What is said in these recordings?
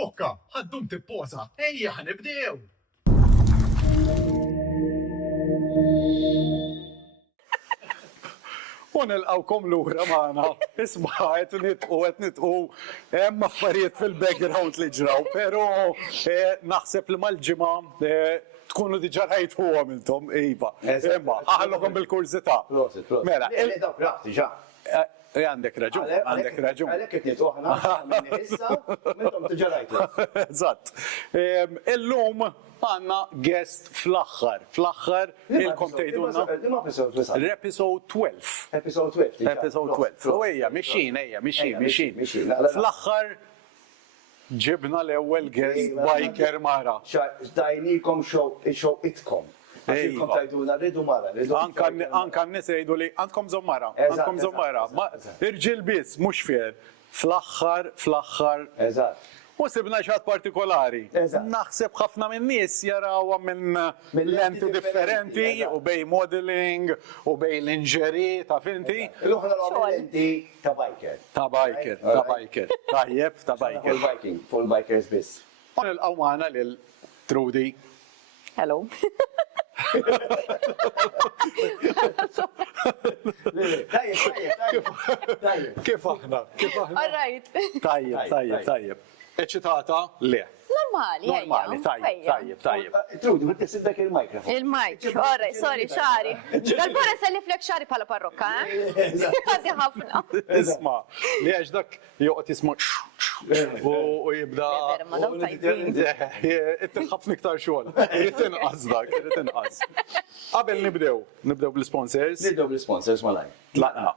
Fokka, ħaddum tipposa. Ejja, ħanibdew. U nilqawkom lura magħna. Isma' qed nitqu hemm affarijiet fil-background li ġraw, però naħseb li mal-ġimgħa tkunu diġà rajtuhom intom, iva. Imma ħallhom bil-kurzità. Mela, dawk raf diġà. għandek raġun, għandek raġun. Għalhekk qed nitqu aħna issa, minnhom diġà rajtu. Eżatt. Illum għandna guest fl-aħħar ilkom tgħidulna. L-episode 12. Episode 12. Episode 12. U ejja, mixin. Fl-aħħar ġibna l-ewwel guest biker mara. Dajnikom show itkom. Għaxilkom tajduna, rridu mara. Anka n-nis jgħidu li għandkom zommara. Għandkom zommara. Irġil bis, mux fier. Fl-axħar. Eżatt. U sibna xaħat partikolari. Naħseb ħafna minn nies jarawa minn lenti differenti u bej modeling u bej linġeri, ta' finti. L-uħna l-lenti ta' biker. Ta' biker. Tajjeb, ta' biker. Full bikers bis. Un il-qawmana l-Trudi. Hello. Kif aħna? All right. Tajjeb. Eċitata? Le. Normali, Tajjeb. Trudi, ma t-siddek il-mikrofon. Il-mic, all right, sorry, xari. Dal-bora selli flek xari pala parrokka, Għaddi ħafna. Isma, li għax dak joqgħod jisma' u jibda. Ħafna iktar xogħol. Irid inqas dak, irid inqas. Qabel nibdew bl-sponsors. Nibdew bl-sponsors malaj. Tlaqna.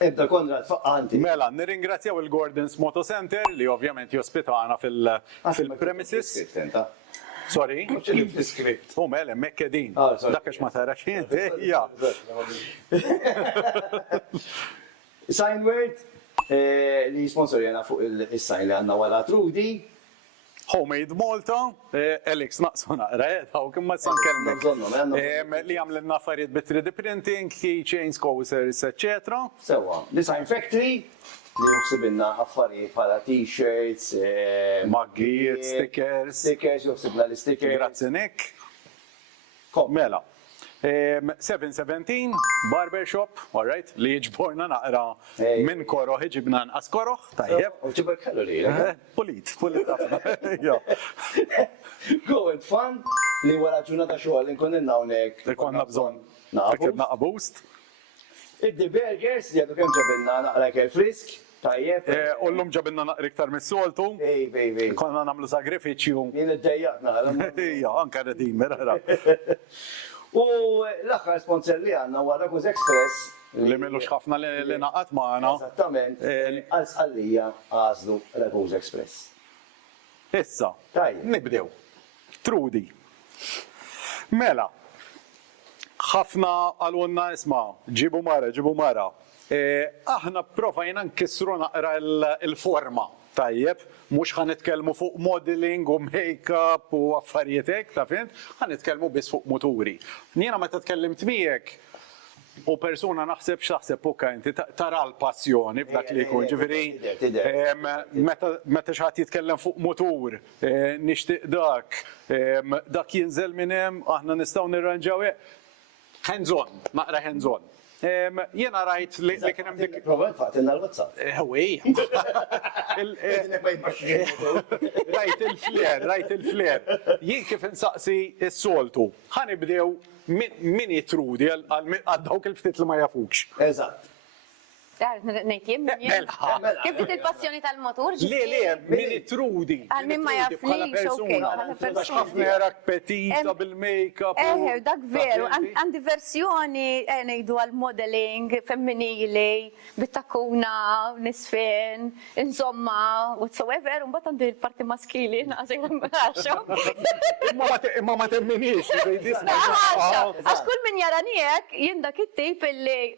Ibda Konrad faqqanti. Mela, nirringrazzjaw il-Gordon's Moto Center li ovvjament jospitana fil-premises. Sorry? Script. U mela, mekkedin. Dak għax ma tara xejn. Signword li sponsorjana fuq il-sign li għanna wara Trudi. Homemade Malta, Alex naqsu naqra, daw kim ma san kelmek. Li għamlenna affarijiet bit 3D printing, keychains, coasters, etc. Sewa, Design Factory, li juħsibinna affarijiet bħala t-shirts, maggijiet, stickers. Stickers, juħsibna l-stickers. Grazzi Nick. Mela. 717 Barbershop, all right, li ġborna naqra minn koroħ, ġibna nqas koroħ, tajjeb. U ġibar kalori, Pulit ħafna. Go and fun, li wara ġurnata xogħol li nkun innawnek. Li konna bżonn. Naqa boost. Id-The Burgers li għadu kemm ġabilna naqra kell frisk, tajjeb. U l-lum ġabilna naqra iktar mis-soltu. Ej. Konna namlu sagrifiċju. Jien id-dejjaq naqra. Ija, anka redim, mera. U l-axħar sponsor li għanna wara Raguz Express. Li millux ħafna li naqat maħna. Esattament, għal-sqallija għazlu Raguz Express. Issa, nibdew. Trudi. Mela, ħafna għalunna isma, ġibu mara. Aħna provajna nkissru naqra il-forma. Tajjeb, mux ħanitkellmu fuq modeling u make-up u affarijiet hekk, ta' fint, ħanitkellmu biss fuq moturi. Jiena meta tkellimt miegħek u persuna naħseb x'taħseb ukka inti tara l-passjoni f'dak li jkun, ġifieri meta xi ħadd jitkellem fuq motur, nixtieq dak jinżel minn hemm, aħna nistgħu nirranġaw hands-on, naqra hands-on. Jena rajt li kien hemm dik. Provat fatilna l-WhatsApp. Rajt il-fler. Jien kif insaqsi s-soltu. Ħanibdew min jitrudi għal dawk il-ftit li ma jafux. Eżatt. Nejt jiem, kif dit il-passjoni tal-motor? Le, min jitrudi. Għal min ma jafnix, Għax ħafna jarak petita bil-make-up. Dak veru, għandi versjoni nejdu għal-modeling femminili, bit-takuna, nisfen, insomma, whatsoever, un bat għandi il-parti maskili, Imma ma temminix. Għax kull min jaranijek, jien dak it-tip illi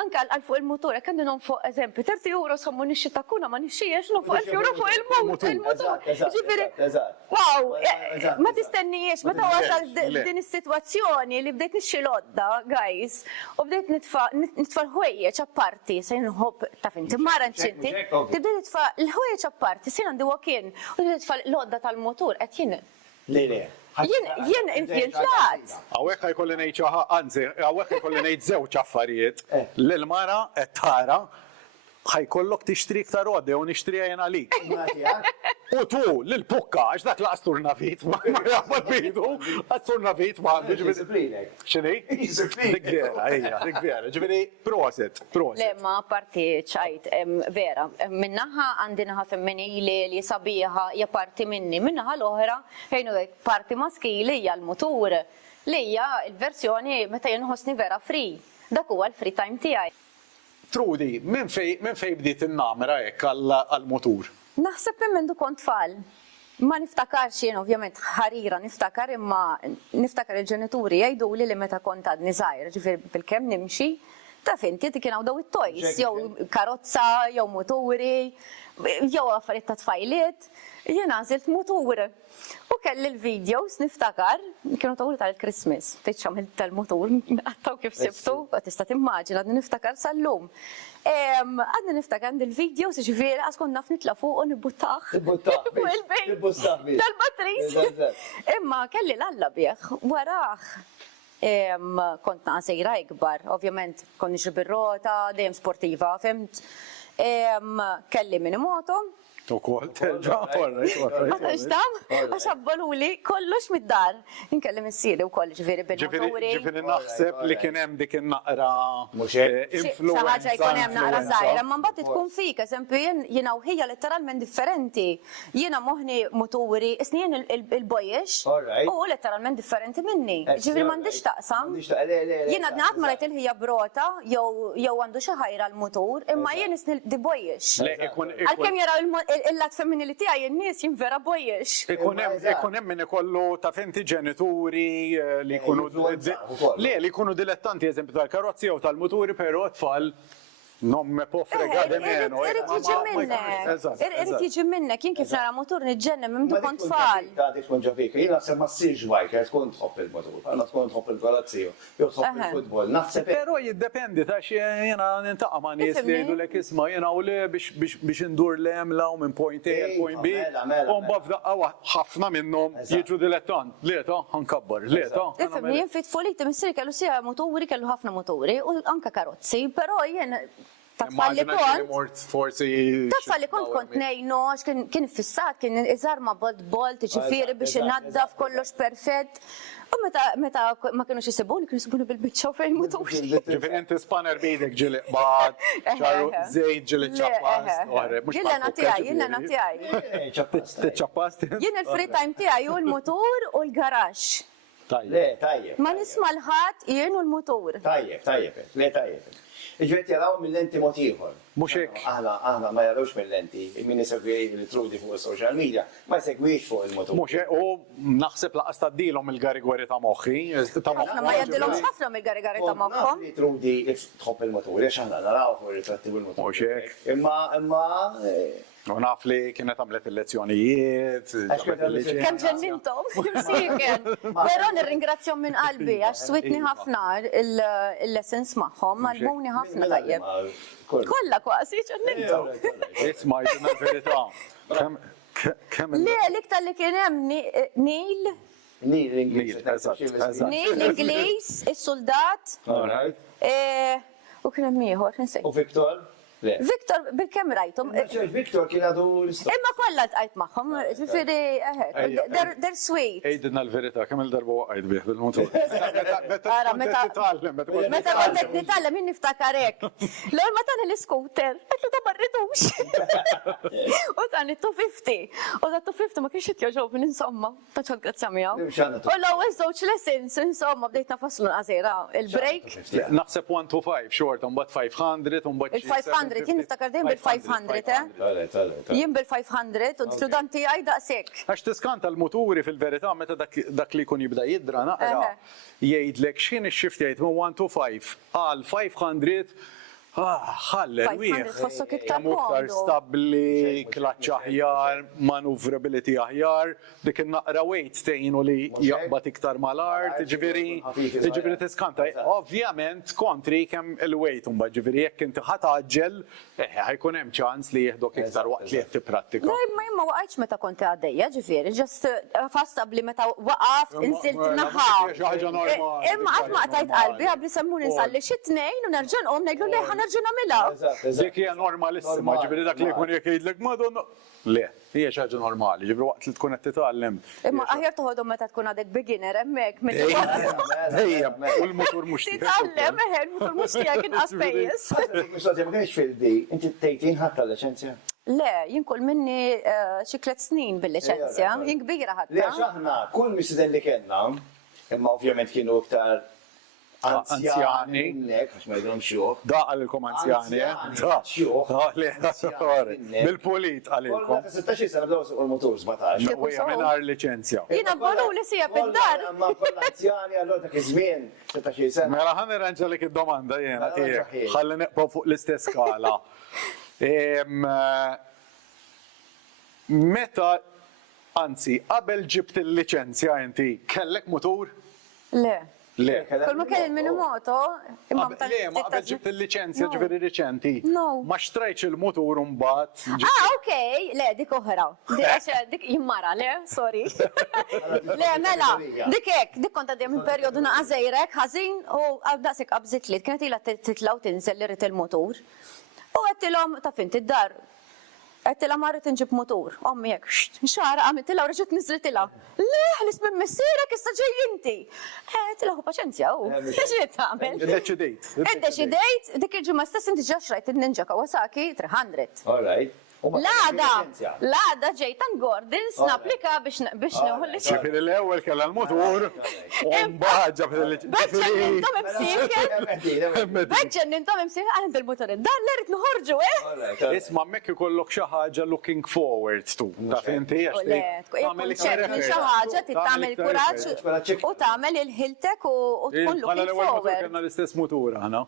Anka għal fuq il-motor, jekk għandi non fuq eżempju, 30 euro sammu nixxi ta' kuna ma nixxiex non fuq 1000 euro fuq il-motor. Ġifieri, wow, ma tistennijiex, meta wasal din is-sitwazzjoni li bdejt nixxi lodda, guys, u bdejt nitfa' l-ħwejjeġ apparti, se nħobb ta' finti, mara nċinti, tibdejt nitfa' l-ħwejjeġ apparti, se għandi walk-in, u tibdejt nitfa' l-lodda tal-motor, qed jien tlaqt. Għawek ħajkolli ngħid xi ħaġa, anzi, għawek ħajkolli ngħid żewġ affarijiet. L-mara qed tara ħajkollok tixtri iktar għodde u nixtriha jien għalik. U tu, l-pukka, għax dak laqs turnavit, ma jgħamma bidu, għas turnavit ma għandu xini? Dik vera, dik vera, ġviri, proset. Le, ma parti ċajt, vera, minnaħa għandinaħa femminili li sabiħa hija parti minni, minnaħa l-oħra, ħejnu parti maskili hija l-motur, li hija il-versjoni meta jenħosni vera free, dak huwa l-free time tiegħi. Trudi, minn fej bdiet innamra hekk għall-motur? Naħseb minn du kont tfal. Ma niftakarx jien ovvjament ħarira niftakar imma niftakar il-ġenituri jgħidu li meta kont għadni żgħir, ġifier bil-kemm nimxi, ta' finti kien hawn daw it-toys, jew karozza, jew moturi, jew affarijiet ta' tfajliet, jien għażilt mutur. U kelli l-videos niftakar, kienu tawli tal-Christmas, teċċam tal-motur, għattaw kif sibtu, tista' timmaġina, għadni niftakar sal-lum. Għadni niftakar għand il-videos, ġifieri għaskon naf nitla fuq u nibbuttaħ. Fuq il-bejt. Tal-matris. Imma kelli l-alla bieħ, waraħ. Kont naqsejra ikbar, ovvjament konni bir-rota, dejjem sportiva, fimt. Kelli minimoto. Ukoll terġa' Għax tam, għax abbaluli kollox mid-dar. Inkellem is-siedi wkoll ġifieri bil-moturi. Ġifieri naħseb li kien hemm dik in-naqra influenza. Ħaġa jkun hemm naqra żgħira, ma mbagħad tkun fik, eżempju jiena u ħija letteralment differenti. Jiena moħħni moturi, isni jien il-bojjex u letteralment differenti minni. Ġifieri m'għandix taqsam. Jiena ngħid ma rajt il-ħija brota jew għandu xi ħajra l-mutur, imma jien isni di bojjex. Għalkemm jaraw il-lat femminili tiegħi in-nies jinvera bojjex. Ikun hemm min ikollu ta' finti ġenituri li jkunu dilettanti eżempju tal-karozzi jew tal-muturi, però tfal non me può fregare meno. Irrid jiġi minnek, jien kif nara motur niġġennem minn dukon tfal. Tkun ġafik, jiena naħseb ma ssirx bajker, tkun tħobb il-motur, għandna tkun tħobb il-karozzi, jew tħobb il-futbol. Però jiddependi ta' xi jiena nintaqa' ma' nies li jgħidulek isma' jiena u li biex indur l-emla u minn point A għal point B. U mbagħad ħafna minnhom jiġu dilettant. Lieta ħankabbar, lieta. Ifhem jien fit foliti missieri kellu sija moturi, kellu ħafna moturi u anke karozzi, però jien Tafalli kont nejnu, għax kien fissat, kien iżar ma bolt, ġifiri biex naddaf kollox perfett. U meta ma kienu xisibuni, kienu xisibuni bil-bicċa u fejn mutur. Ġifiri inti spaner bidek ġili qbad, ċaru zejt ġili ċappast. Jillena tijaj. Ċappast? Jien il-free time tijaj u l-motur u l-garax. Tajjeb. Ma nisma l-ħat jien u l-motur. Tajjeb. Iġvet jaraw mill-lenti motiħor. Mux hekk. Aħna ma jarawx mill-lenti, min isegwi l-trudi fuq il-social media, ma jsegwix fuq il-motor. Mux hekk, u naħseb laqas taddilhom il-garigwari ta' moħħi. Aħna ma jaddilhomx ħafna mill-garigari ta' moħħhom. Trudi tħobb il-motor, għax aħna naraw fuq il-ritratti bil-motor. Mux hekk. Imma u naf li kienet għamlet il-lezzjonijiet. Kemm ġennintom, kemm siken. Però nirringrazzjom minn qalbi għax switni ħafna il-lessons magħhom, għalmuni ħafna tajjeb. Kollha kważi ġennintom. Isma' jgħidna l-verità. Le, l-iktar li kien hemm Neil. Neil l-Ingliż. Neil l-Ingliż, is-soldat. U kien hemm ieħor, insejn. U Viktor? Victor, bil-kem rajtum? Victor kien għadu l-istok. Imma kollha tqajt magħhom, ġifieri they're sweet. Ejdinna l-verità, kemm il-darba waqgħid bih bil-motor. Meta kontet nitgħallem min niftakar hekk. L-ewwel ma tani l-iskuter, qed ta' marritux. U tani 250. U ta' 250 ma kienx qed jogħġobni insomma, ta' ċod grazzi miegħu. U l-ewwel żewġ lessons insomma bdejt nafaslu qasira il-break. Naħseb 125 short, u mbagħad 500, u mbagħad il-500 500, jien niftakar dejjem bil-500, jien bil-500 u l-studenti għaj daqshekk. Għax tiskanta l-moturi fil-verità meta dak li kun jibda jidra naqra jgħidlek x'in ix-xift jgħid minn 1 to 5 għal 500 ħalle 500 tħossok iktar iktar komdu. stabbli, klaċċ aħjar, maneuverability aħjar, dik in-naqra weight tgħinu li jaqbad iktar mal-art, ġifieri tiskanta. Ovvjament kontri kemm il-weight imbagħad ġifieri jekk inti ħataġġel ħajkun hemm ċans li jieħdok iktar waqt li qed tipprattika. Ma jimma waqajċ meta konti għaddejja, ġifieri, ġast fastabli meta waqaf, insilt naħaw. Imma qatt ma qtajt qalbi għabli semmuni nsalli xi tnejn u nerġa' nqom ngħidlu le ħanerġa' nagħmilha. Dik hija normalissima, ġifieri dak li jkun jekk jgħidlek Madonna. Le, hija xi ħaġa normali, ġifieri waqt li tkun qed titgħallem. Imma aħjar toħodhom meta tkun għadek beginner hemmhekk. Ejja, u l-motur mhux tiegħek. Titgħallem, il-motur mhux tiegħek inqas pejjeż. Mistoqsija ma kienx fil-di, inti tgħidin ħadd tal-liċenzja? Le, jien kull minni xi 3 snin bil-liċenzja, jien kbira Le ħadd. għax aħna kull misiden li kellna, imma ovvjament kienu iktar anzjani minnek, għax ma jidhom xjuħ. Da għalilkom anzjani, bil-polit għalilkom. Kolla 16 sena bdew suq il-motor 17. U jgħamil licenzja. Jiena bolu li sija bid-dar. Ma kolla anzjani għallora dak iż-żmien 16 sena. Mela ħan irranġalik id-domanda jena tiegħek. Ħalli neqgħu fuq l-istess skala. Meta, anzi, qabel ġibt il-licenzja inti kellek motur? Le. Le. Kull ma kelli minn moto, imma Le, ma qabel ġibt il-licenzja ġifieri riċenti. No. Ma xtrajtx il-motur mbagħad. Okej, le, dik oħra. Dik jimmara, le, sorry. Le, mela, dik hekk, dik kont għaddejjem minn perjodu naqażejrek, ħażin u daqshekk qabżit li kienet ilha titlaw tinżel li rid il-motur. U għettilhom ta' fin id-dar. Għettila marret nġib motor, ommi jek, xara għamittila u reġet nizlitila. Le, ħlis minn messirek, issa ġej inti. Għettila hu paċenzja, u. Ġiet għamil. Id-deċidejt. Id-deċidejt, dik il-ġimma stess inti ġaxrajt il-Ninja Kawasaki 300. All right. Lada ġejtan Gordon snaplika biex neħu li xie. Ġifieri l-ewwel kellha l-motur u mbagħad ġab Beġġen nintom imsieħ. Beġġen nintom imsieħ għand il-motor. Dan li rrid noħorġu, Isma' mekk ikollok xi ħaġa looking forward to. Taf inti Tagħmel xi ħaġa tagħmel kuraġġ u tagħmel il-ħiltek u tkun looking forward. Kellna l-istess motur aħna.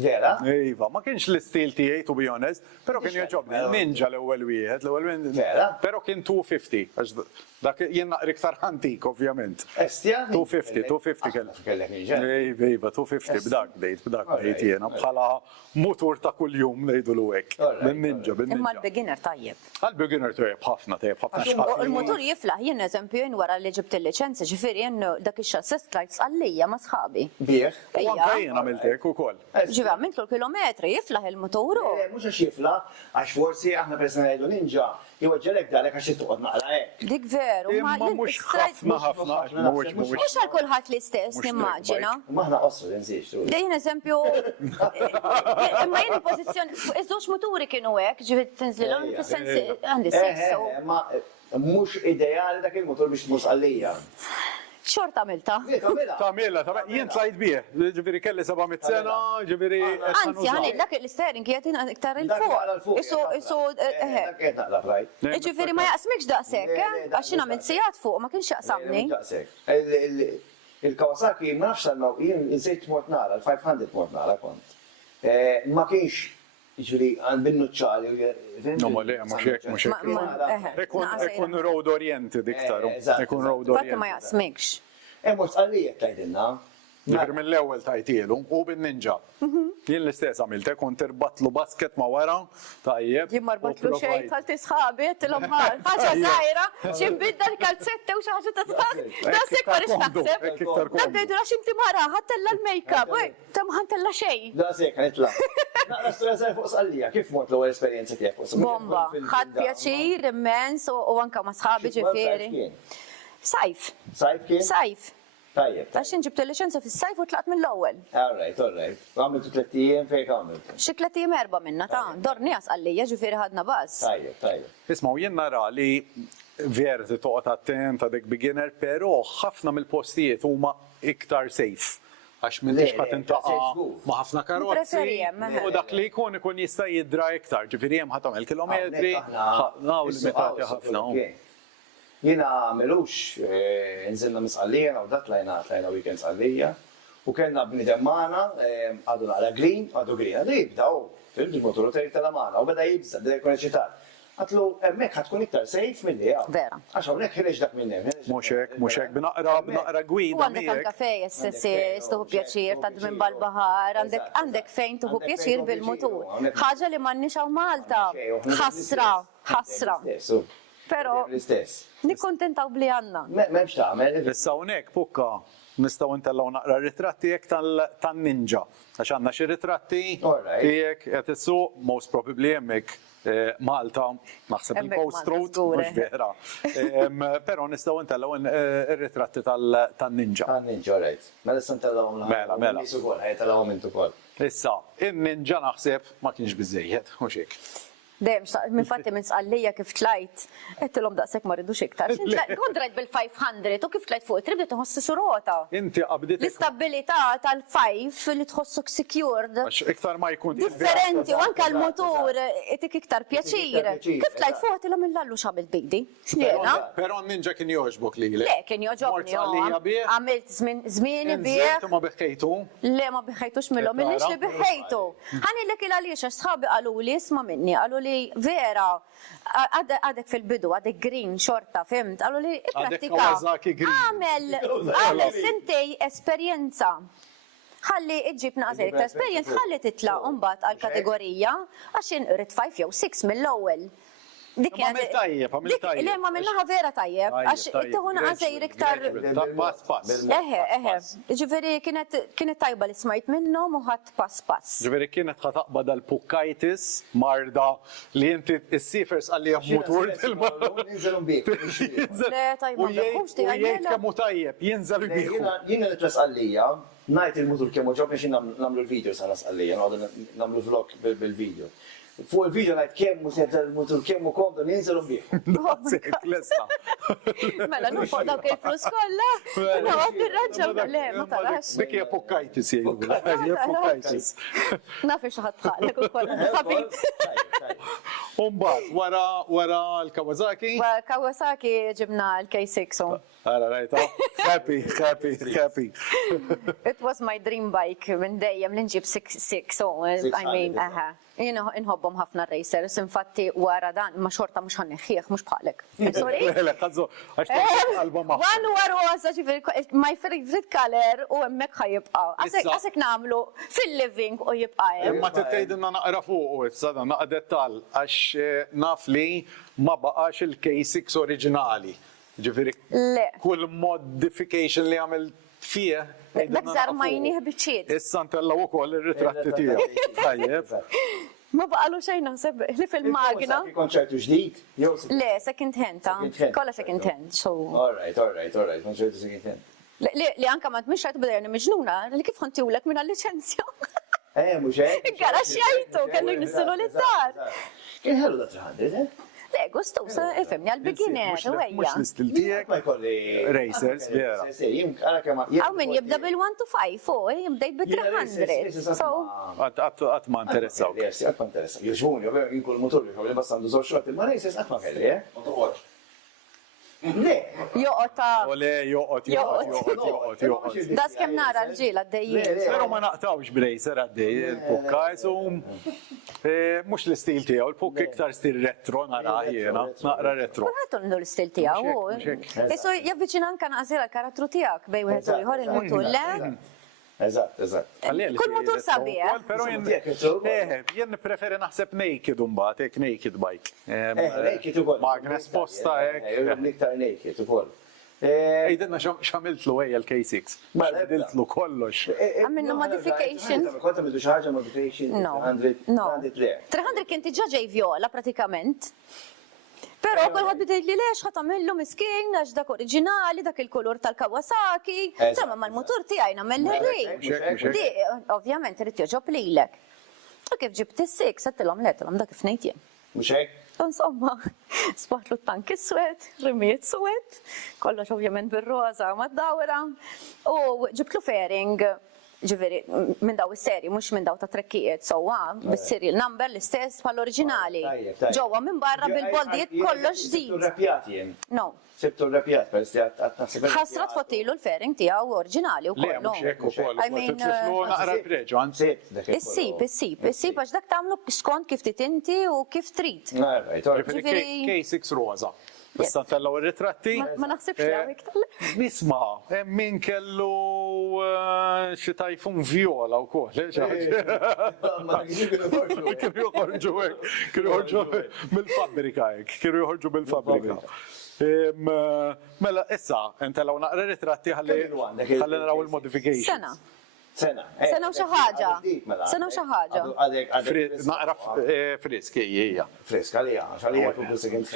Vera? Iva, ma kienx l-istil tiegħi to be honest, però kien joġobni. Ninja l-ewwel wieħed, Vera? Però kien 250. Dak jien naqri iktar antik ovvjament. Estja? 250 kellek ninja. Iva, 250 b'dak dejt jiena bħala motur ta' kuljum ngħidu l hekk. Bin-ninja, bin-ninja. Imma l-beginner tajjeb. Għal-beginner tajjeb ħafna xħafna. Il-motur jiflaħ, jien eżempju jien wara li ġibt il-liċenza, ġifieri jien dak ix-xassess tlajt sqallija ma' sħabi. Bieħ? U anke jien għamilt hekk ukoll. Ġiva, għamiltlu l-kilometri, jiflaħ il-motor. Mux għax jiflaħ, għax forsi aħna persona jgħidu ninja, jgħodġelek dalek għax jittuqod naqla hekk. Dik veru, Imma mhux ħafna, mhux għal kulħadd l-istess, nimmaġina. Maħna qosru nżiex. Dejn eżempju, imma jien il-pożizzjoni, iż-żewġ moturi kienu hekk, ġifieri tinżlilhom fis-sensi għandi seks. Ma mhux ideali dak il-motor biex tmus għalija. Xort għamilta. Tamilla, jien tlajt bih, ġifieri kelli 700 sena, ġifieri. Anzi, għani, dak il-steering kietin iktar il-fuq. Isu, ġifieri ma jaqsmikx daqshekk, għax jien għamilt sigħat fuq, ma kienx jaqsamni. Il-Kawasaki ma nafx tal-naw, jien iżejt mort nara, l-500 mort nara kont. Ma kienx ġifieri għan binnuċċali. No, ma le, mux hekk. Ekun road oriented iktar. Ekun road Fatti oriented. ma jaqsmikx. Mort għallijek tajdinna. Ġifieri mill-ewwel tajtielu u bin-ninja. Jien l-istess għamilt hekk kont irbatlu basket ma' wara, tajjeb. Jien marbatlu xejn tal tisħabi, tilhom ħaġa żgħira, xi nbidda l-kalzetti u xi ħaġa ta' daqshekk ma rix naħseb. Dak dejdu għax inti mara ħattella l-makeup, tam ħantella xejn. Daqshekk nitla'. Naqra storja fuq sqallija, kif mort l-ewwel esperjenza tiegħek fuq Bomba, ħadd pjaċir immens u anke ma' sħabi ġifieri. Sajf. Sajf kien? Sajf. Tajjeb. Għax inġibt il-liċenza fis-sajf u tlaqt mill-ewwel. All right. Għamiltu 3 ijiem fejn għamiltu. Xi 3 ijiem 4 minna ta' dorni għalija ġifieri ħadna baż. Tajjeb. Ismaw, jien nara li ver toqgħod attent dik beginner, però ħafna mill-postijiet huma iktar safe. Għax m'intix Le, ħadd le, intaqa' żgur. ma' ħafna karozzi. Preferi hemm, U dak li jkun jista' jidra iktar, ġifieri hemm ħadd tagħmel kilometri, naw limitati ħafna. Jiena melux nżilna misqallija u dak tlajna weekend sqallija u kellna bniedem magħna għadu naqra green, għadu jibdaw fil-motoru tal-amana u beda jibża, beda jkun eċitat. Għatlu, emmek ħatkun iktar safe mill-li għaw. Vera. Għax hawnhekk ħireġ dak minnem. Muxek, b'naqra U gwida għandek anka fej s-sessi tuħu pjaċir ta' minn bal-bahar, għandek fejn tuħu pjaċir bil-mutur. ħaġa li m'għandniex hawn Malta. ħasra. Pero nikkontentaw bli għandna. M'hemmx tagħmel. Issa hawnhekk pukka nistgħu ntellaw naqra ritratti jekk tan-ninja. Għax għandna xi ritratti Alright. tiegħek qed issuq most probably hemmhekk Malta, naħseb Hemmhekk il-Coast Malta, Road, żgur, mhux vera. Però nistgħu ntellaw ir-ritratti tan-ninja. Ninja, right. Mela issa ntellawhom Mela. Nisu kol, ħajtellawhom intu kol. Issa, in-ninja naħseb ma kienx biżejjed, mhux hekk. Dejjem, minn fatti minn sqallija kif tlajt, għettilhom daqshekk ma rridux iktar. Kont rajt bil-500 u kif tlajt fuq, tribda tħossi surota. Inti qabdiet L-istabilità tal-5 li tħossok secured. għax iktar ma jkun Differenti, u anka l-motor itik iktar pjaċir. pjaċir, Kif tlajt fuq, għettilhom il-lallu xabel bigdi. Xliena? Però n-ninja kien jogħġbok lilek. Le, kien joġobni. Għalija bih? Għamilt żmieni bih. Inżilt ma biħkejtu. Le ma biħejtux millhom, millix li biħejtu. Ħani l il-għaliex, għax sħabi għalu li isma minni, għalu li vera, għadek fil-bidu, għadek green xorta, fimt, għalu li pratika. Kawasaki green. Għamel sentej esperienza. Ħalli iġib naqsir iktar esperienza, ħalli titla umbat għal-kategorija, għax jinqrit 5 jew 6 mill-ewwel. Għamil tajjeb. Le, ma minnaħa vera tajjeb, għax it-tuħu naqsir iktar. Pass. Eħe. Ġifiri kienet tajba li smajt minnom u ħadd pass. Ġveri kienet ħataqbad l-pukkajtis marda li inti s-sifers għalli mutur fil-mar. Ninżelhom bik. Le, tajba, U jgħid kemmu tajjeb, jinżel biħu. Jiena li tlasqallija, ngħid il-mutur kemm ġobni xin nagħmlu l-video sa nasqallija, nagħmlu vlog bil-video. Fuq il-video ngħid kemm il-mutur kemm komdu ninżelhom bih. Mela, nufoq dawk il-flus kollha. Naqgħod nirraġġa le, ma tarax. Dik hija pukkajtis jgħidu. Naf xi ħadd tħallek ukoll ħabib. Umbagħad wara l-Kawasaki. Kawasaki ġibna l-K6. Ara rajta. Happy. It was my dream bike minn dejjem li nġib 6. I mean, Jena inħobbom ħafna racers, infatti wara dan, ma xorta mux ħanneħieħ, mux bħalek. Sorry? Le, għazzu, għax album ma. One war was, my favorite color u emmek ħajibqa. Għasek namlu fil-living u jibqa. Ma t-tejdinna naqra fuq u issa da naqra dettal, għax naf li ma baqax il-K6 oriġinali. Ġifiri, kull modification li għamil fie. Dak zar ma jiniħ biċċiet. Issa ntella u koll il-ritratti tijaw. Tajjeb. Ma baqalu xejn naħseb li fil-magna. Konċertu ġdid? Le, second hand, kolla second hand. All right, konċertu second hand. Li anka ma tmix għajtu bada miġnuna, li kif ħontiwlek minna licenzja. Mux hekk. Gara xjajtu, kellu nissilu l-dar. Kien ħellu da 300, Le, gustu, ifemni għal-beginner, u għajja. Mux l-istil tijek. Ma jkolli. Racers, vera. Għaw min jibda bil-1 to 5, jibda bil-300. Għat ma interessaw. Għat ma interessaw. Joġbuni, jinkul motor li għabli bastandu zoċ xorti, ma racers għat ma kelli, Le. Joqota. Ole, joqot. Das kem nara l-ġil għaddejjien. Pero ma naqtawx bracer għaddej, il-pukka, mux l-istil tijaw, il-pukka iktar stil retro, nara jena, naqra retro. Kulħat undu l-istil tijaw. Isu javviċin anka naqsir għal-karattru tijak, bej wieħed u jħor il-motor, le? Eżatt. Kull motor sabiħ. Pero jen preferi naħseb naked umbat, naked bike. Naked u koll. Magna sposta Niktar naked u koll. Ejdenna xamilt lu għaj l-K6. Badilt lu kollox. Għamilnu modification. Konta midu xaħġa modification? No. 300 kien tiġaġa viola pratikament. Pero kolħad bidej li lex ħatamillu miskin, għax dak oriġinali, dak il-kolor tal-Kawasaki. Insomma, mal-motor tijaj namel l-ri. Di, ovvjament, rrit joġob li l-ek. U kif ġibt il-6, għattilom l-għattilom dak kif nejtjen. Muxek? Insomma, spaħtlu t-tank s-swed, rimiet s-swed, kollox ovvjament bil-roza ma d-dawra. U ġibtlu fairing ġifieri minn daw is-serji mhux minn daw ta' trekkijiet sewwa bis-serial number l-istess bħall-oriġinali. Ġewwa minn barra bil-boldijiet kollox Sibtu ġdid. rrapjat jien. No. Sibtu rrapjat, peress li għat Ħasra tfottilu l-fairing tiegħu oriġinali Le, wkoll. mhux hekk ukoll. I mean, Tiflu naqra l-preġu, anzi. Sibt, dak Issib, għax dak tagħmlu skont kif titinti u kif trid. Ġifieri K6 roza. Issa ntellaw ir-ritratti. Ma naħsibx li hawnhekk tal. Nisma, hemm min kellu xi tajfun viola wkoll. Kienu joħorġu hekk, kienu joħorġu mill-fabbrika hekk, kienu joħorġu mill-fabbrika. Mela, issa, ntellaw naqra ritratti ħalli naraw il-modifications. Sena u xi ħaġa. Sena u xi ħaġa. Naqra friski hija. Friska li għalija kubbu second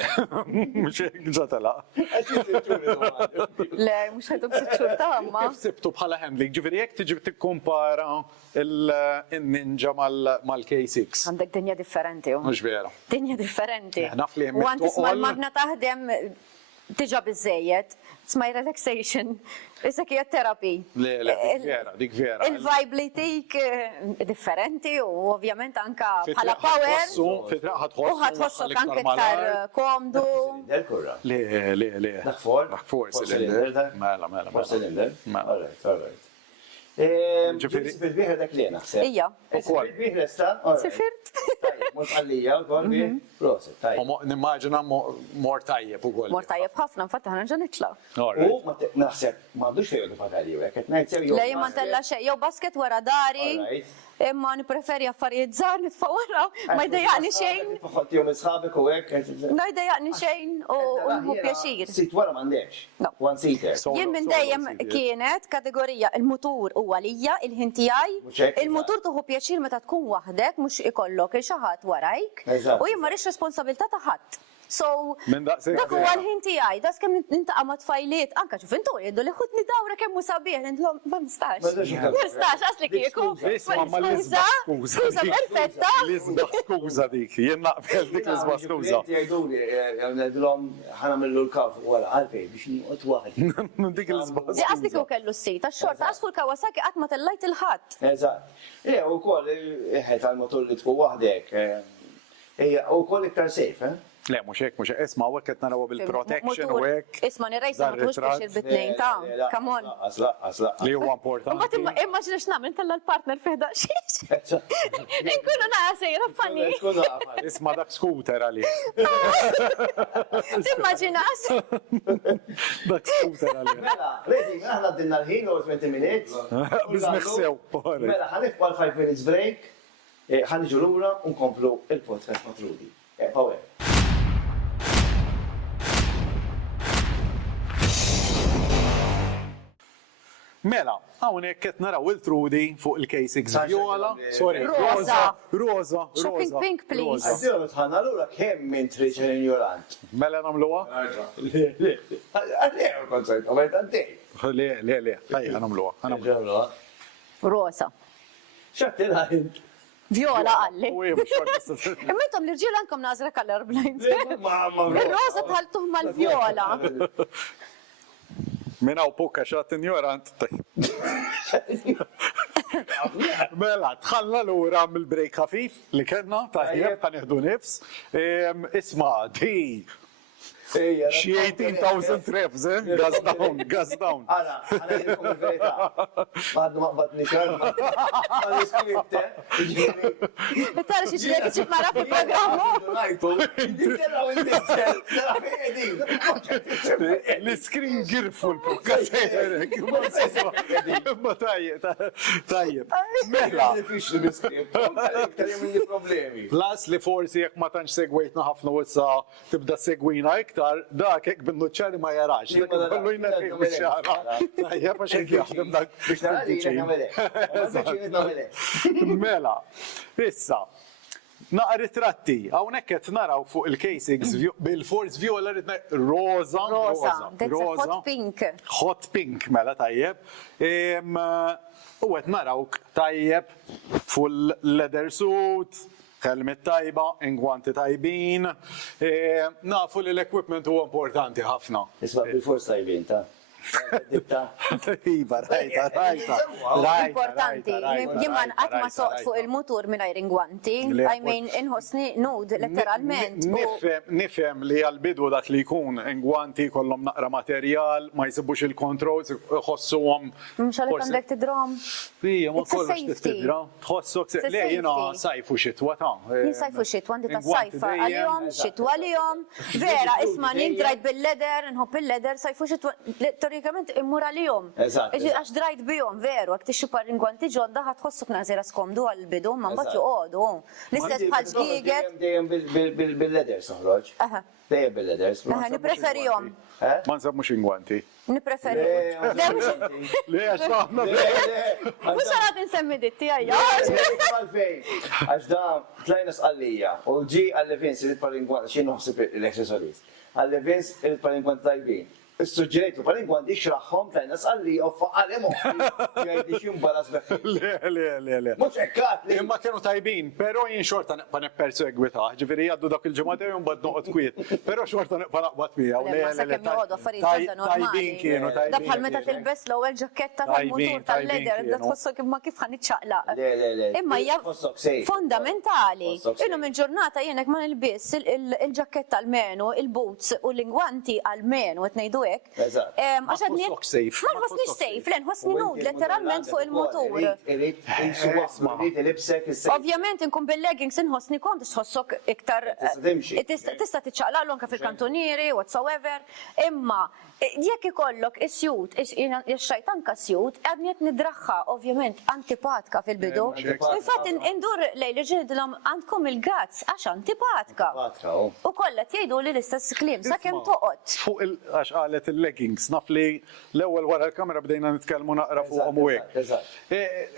Mhux hekk ġatela. Le, mhux ħedu b'sitt ta' għamma. Kif sibtu bħala handling? Ġifieri jekk tiġi tikkumpara il-Ninja mal-K6. Għandek dinja differenti. Mhux vera. Dinja differenti. Naf li hemm U għanti it-toqol. l-magna taħdem tiġa bizzejiet, smaj relaxation, issa kiet therapy. Le, dik vera. Il-vibe li tik differenti u ovvjament anka bħala power. U ħatħossok anke iktar komdu. Le. Forsi Linder. Mela. Forse Linder? Mela. All right. Bil-biħra dak li jena. Ija. Bil-biħra sta? Sifirt. Mux għallija, kol bi? Proset, tajjeb. Nimmaġina mor tajjeb ukoll. Mor tajjeb ħafna, infatti ħana ġan nitla. U naħseb, ma għandux fejn pagalji, għek najt sew Le, ma tella xej, jew basket wara dari, imma nipreferi affarijiet żgħar nitfa' wara, ma jdejjaqni xejn. Faħħot jom isħabek u għek. Ma jdejjaqni xejn u nħu pjaċir. Sit wara m'għandekx. No. One seater. Jien minn dejjem kienet kategorija il-mutur huwa lija, il-ħin tiegħi, il-mutur tuħu pjaċir meta tkun waħdek mhux ikollok il xi ħadd warajk u jien m'għarix responsabilità ta' ħadd. So, dak huwa l-ħin tiegħi, das kemm nintaqa' ma' tfajliet, anke ġuf intu jgħidu li ħudni dawra kemm hu sabiħ, intlhom ma nistax. Ma nistax għasli kieku. Isma' ma l-isbaħ skuża. Skuża perfetta. L-isbaħ skuża dik, jien naqbel dik l-isbaħ skuża. Jgħiduli, għandilhom ħanamillu l-kaf wara għalfej biex nieqgħod waħed. Dik l-isbaħ Di qasli kieku kellu s-sit, għax-xort, għas fuq Kawasaki qatt ma tellajt il-ħadd. Eżatt. U koll, ħed għal-motor li tkun waħdek. U koll iktar safe, Le, mhux hekk, isma' u hekk qed naraw bil-protection u hekk. Isma' nirrejsa ma tħux biex il-bitnejn ta' come on. Asla. Li huwa importanti. Mbagħad immaġina x'nagħmel tella l-partner fih daqsxiex. Inkunu naqa sejra f'fanni. Isma' dak scooter għalih. Timmaġinas. Dak scooter għalih. Mela, ready, aħna għaddinna l-ħin u 20 minutes. Bizneħ sew. Mela, ħanifqu għal 5 minutes break, ħanġu l-ura unkomplu il-podcast ma' Trudi. Power. Mela, hawnhekk qed naraw il-Trudi fuq il-K6 viola. Sorry, roza. Shopping pink, please. Għaddilu tħanna l-ura kemm minn triċen ignorant. Mela nagħmluha? Għaddilu konsert, għamet għaddej. Le. Ejja nagħmluha. Rosa. Xattina int. Viola għalli. U jiem xorta. Immentom l-irġiel għankom nazra colorblind. Il-rosa tħaltuh mal-viola. Minna u pukka xat ignorant. Mela, tħalla l-ura mill-break ħafif li kellna, taħjeb, ta' nieħdu nifs. Isma, di. Xi 18,000 refs, gas down. Għana jirkom il-verita. Għaddu maqbad nixar, għan iskripte. Tara xie ġiet ċib mara fil-programmu. L-screen girfu l-pukka sejrek. Ma tajjeb. Mela. Plus li forsi jek ma tantx segwejtna ħafna wissa tibda segwina iktar, dak hekk bin-nuċċari ma jarax. Kollu jnefik bix-xara. Tajjeb għax hekk jaħdem dak biex Mela, issa, naqra ritratti, hawnhekk qed naraw fuq il-K6 bil-Force Viola roza. Hot pink. Hot pink, mela tajjeb. U qed naraw tajjeb full leather suit, helmet tajba, ingwanti tajbin. Nafu li l-equipment huwa importanti ħafna. Isma' bil-force tajbin, ta' Iva, rajta. Importanti, jimman qatt ma soqt fuq il-mutur mingħajr ingwanti, I mean inħossni nud letteralment. Nifhem li għal-bidu dak li jkun ingwanti kollhom naqra materjal, ma jsibux il-controls, ħossuhom. Mhux għalhekk għandek tidrom. Ija, ma It's a kollox safety. tiftidra. Tħossok It's a le jiena safety. sajfu xitwa ta'. Jinsajfu xitwa, għandi ta' Ingwanti sajfa dejjem. għalihom, xitwa għalihom. Vera, isma' nien drajt bil-leder, nħobb il-leder, sajfu xitwa, teorikament immur għalihom. Eżatt, eżatt. Għax drajt bihom, veru, għak tixxipar ingwanti ġodda ħatħossuk nażira skomdu għal-bidu, ma mbagħad joqogħdu. L-istess bħal ġgieget. Dejjem bil-leathers noħroġ. Aha. Dejjem bil-leathers. Nipreferihom. Ma nsabmux ingwanti. Nipreferihom. Le, għax taħna. Mux għalat nsemmi ditti għajja. Għax da tlajna sqallija u ġi għall-Evins il palingwan xin uħsib l-accessories. Għall-Evins il palingwan tajbin. Is-suġġerejtu palingwan di xraħħom tlajna sqallija u faqalem uħi. Għajdi xin balas beħi. Le. Mux ekkat li. Imma kienu tajbin, pero jien xorta neqpa neppersegwita, ġifiri jaddu dak il-ġemata jum bad noqot kwiet, pero xorta neqpa naqbat mija. Tajbin kienu, Da bħal meta tilbes l-ewwel ġaketta tal-mutur tal-leder, da tħossok imma kif ħan iċċaqlaq. Le. Imma hija Tħossok safe. fondamentali. Tħossok safe. Illum il-ġurnata jenek ma nilbis il-ġaketta għal-menu, il-boots u l-ingwanti għal-menu, qed ngħidu hekk. Eżatt. Ma tħossok safe. Ma nħossniex safe, le nħossni nud letteralment fuq il-mutur. Ovvjament inkun bil-leggings inħossni kont tħossok iktar tista' tiċċaqlaq anke fil-kantonieri whatsoever, imma jekk ikollok is-sjut, ix-xajt anke sjut, għadni qed nidraħħa ovvjament antipatka fil-bidu. Infatti indur lejn ġidilhom għandkom il-gazz għax antipatka. U kollha jgħidu li l-istess kliem sakemm toqgħod. Fuq għax qalet il-leggings, naf li l-ewwel wara l-kamera bdejna nitkellmu naqra fuqhom u hekk.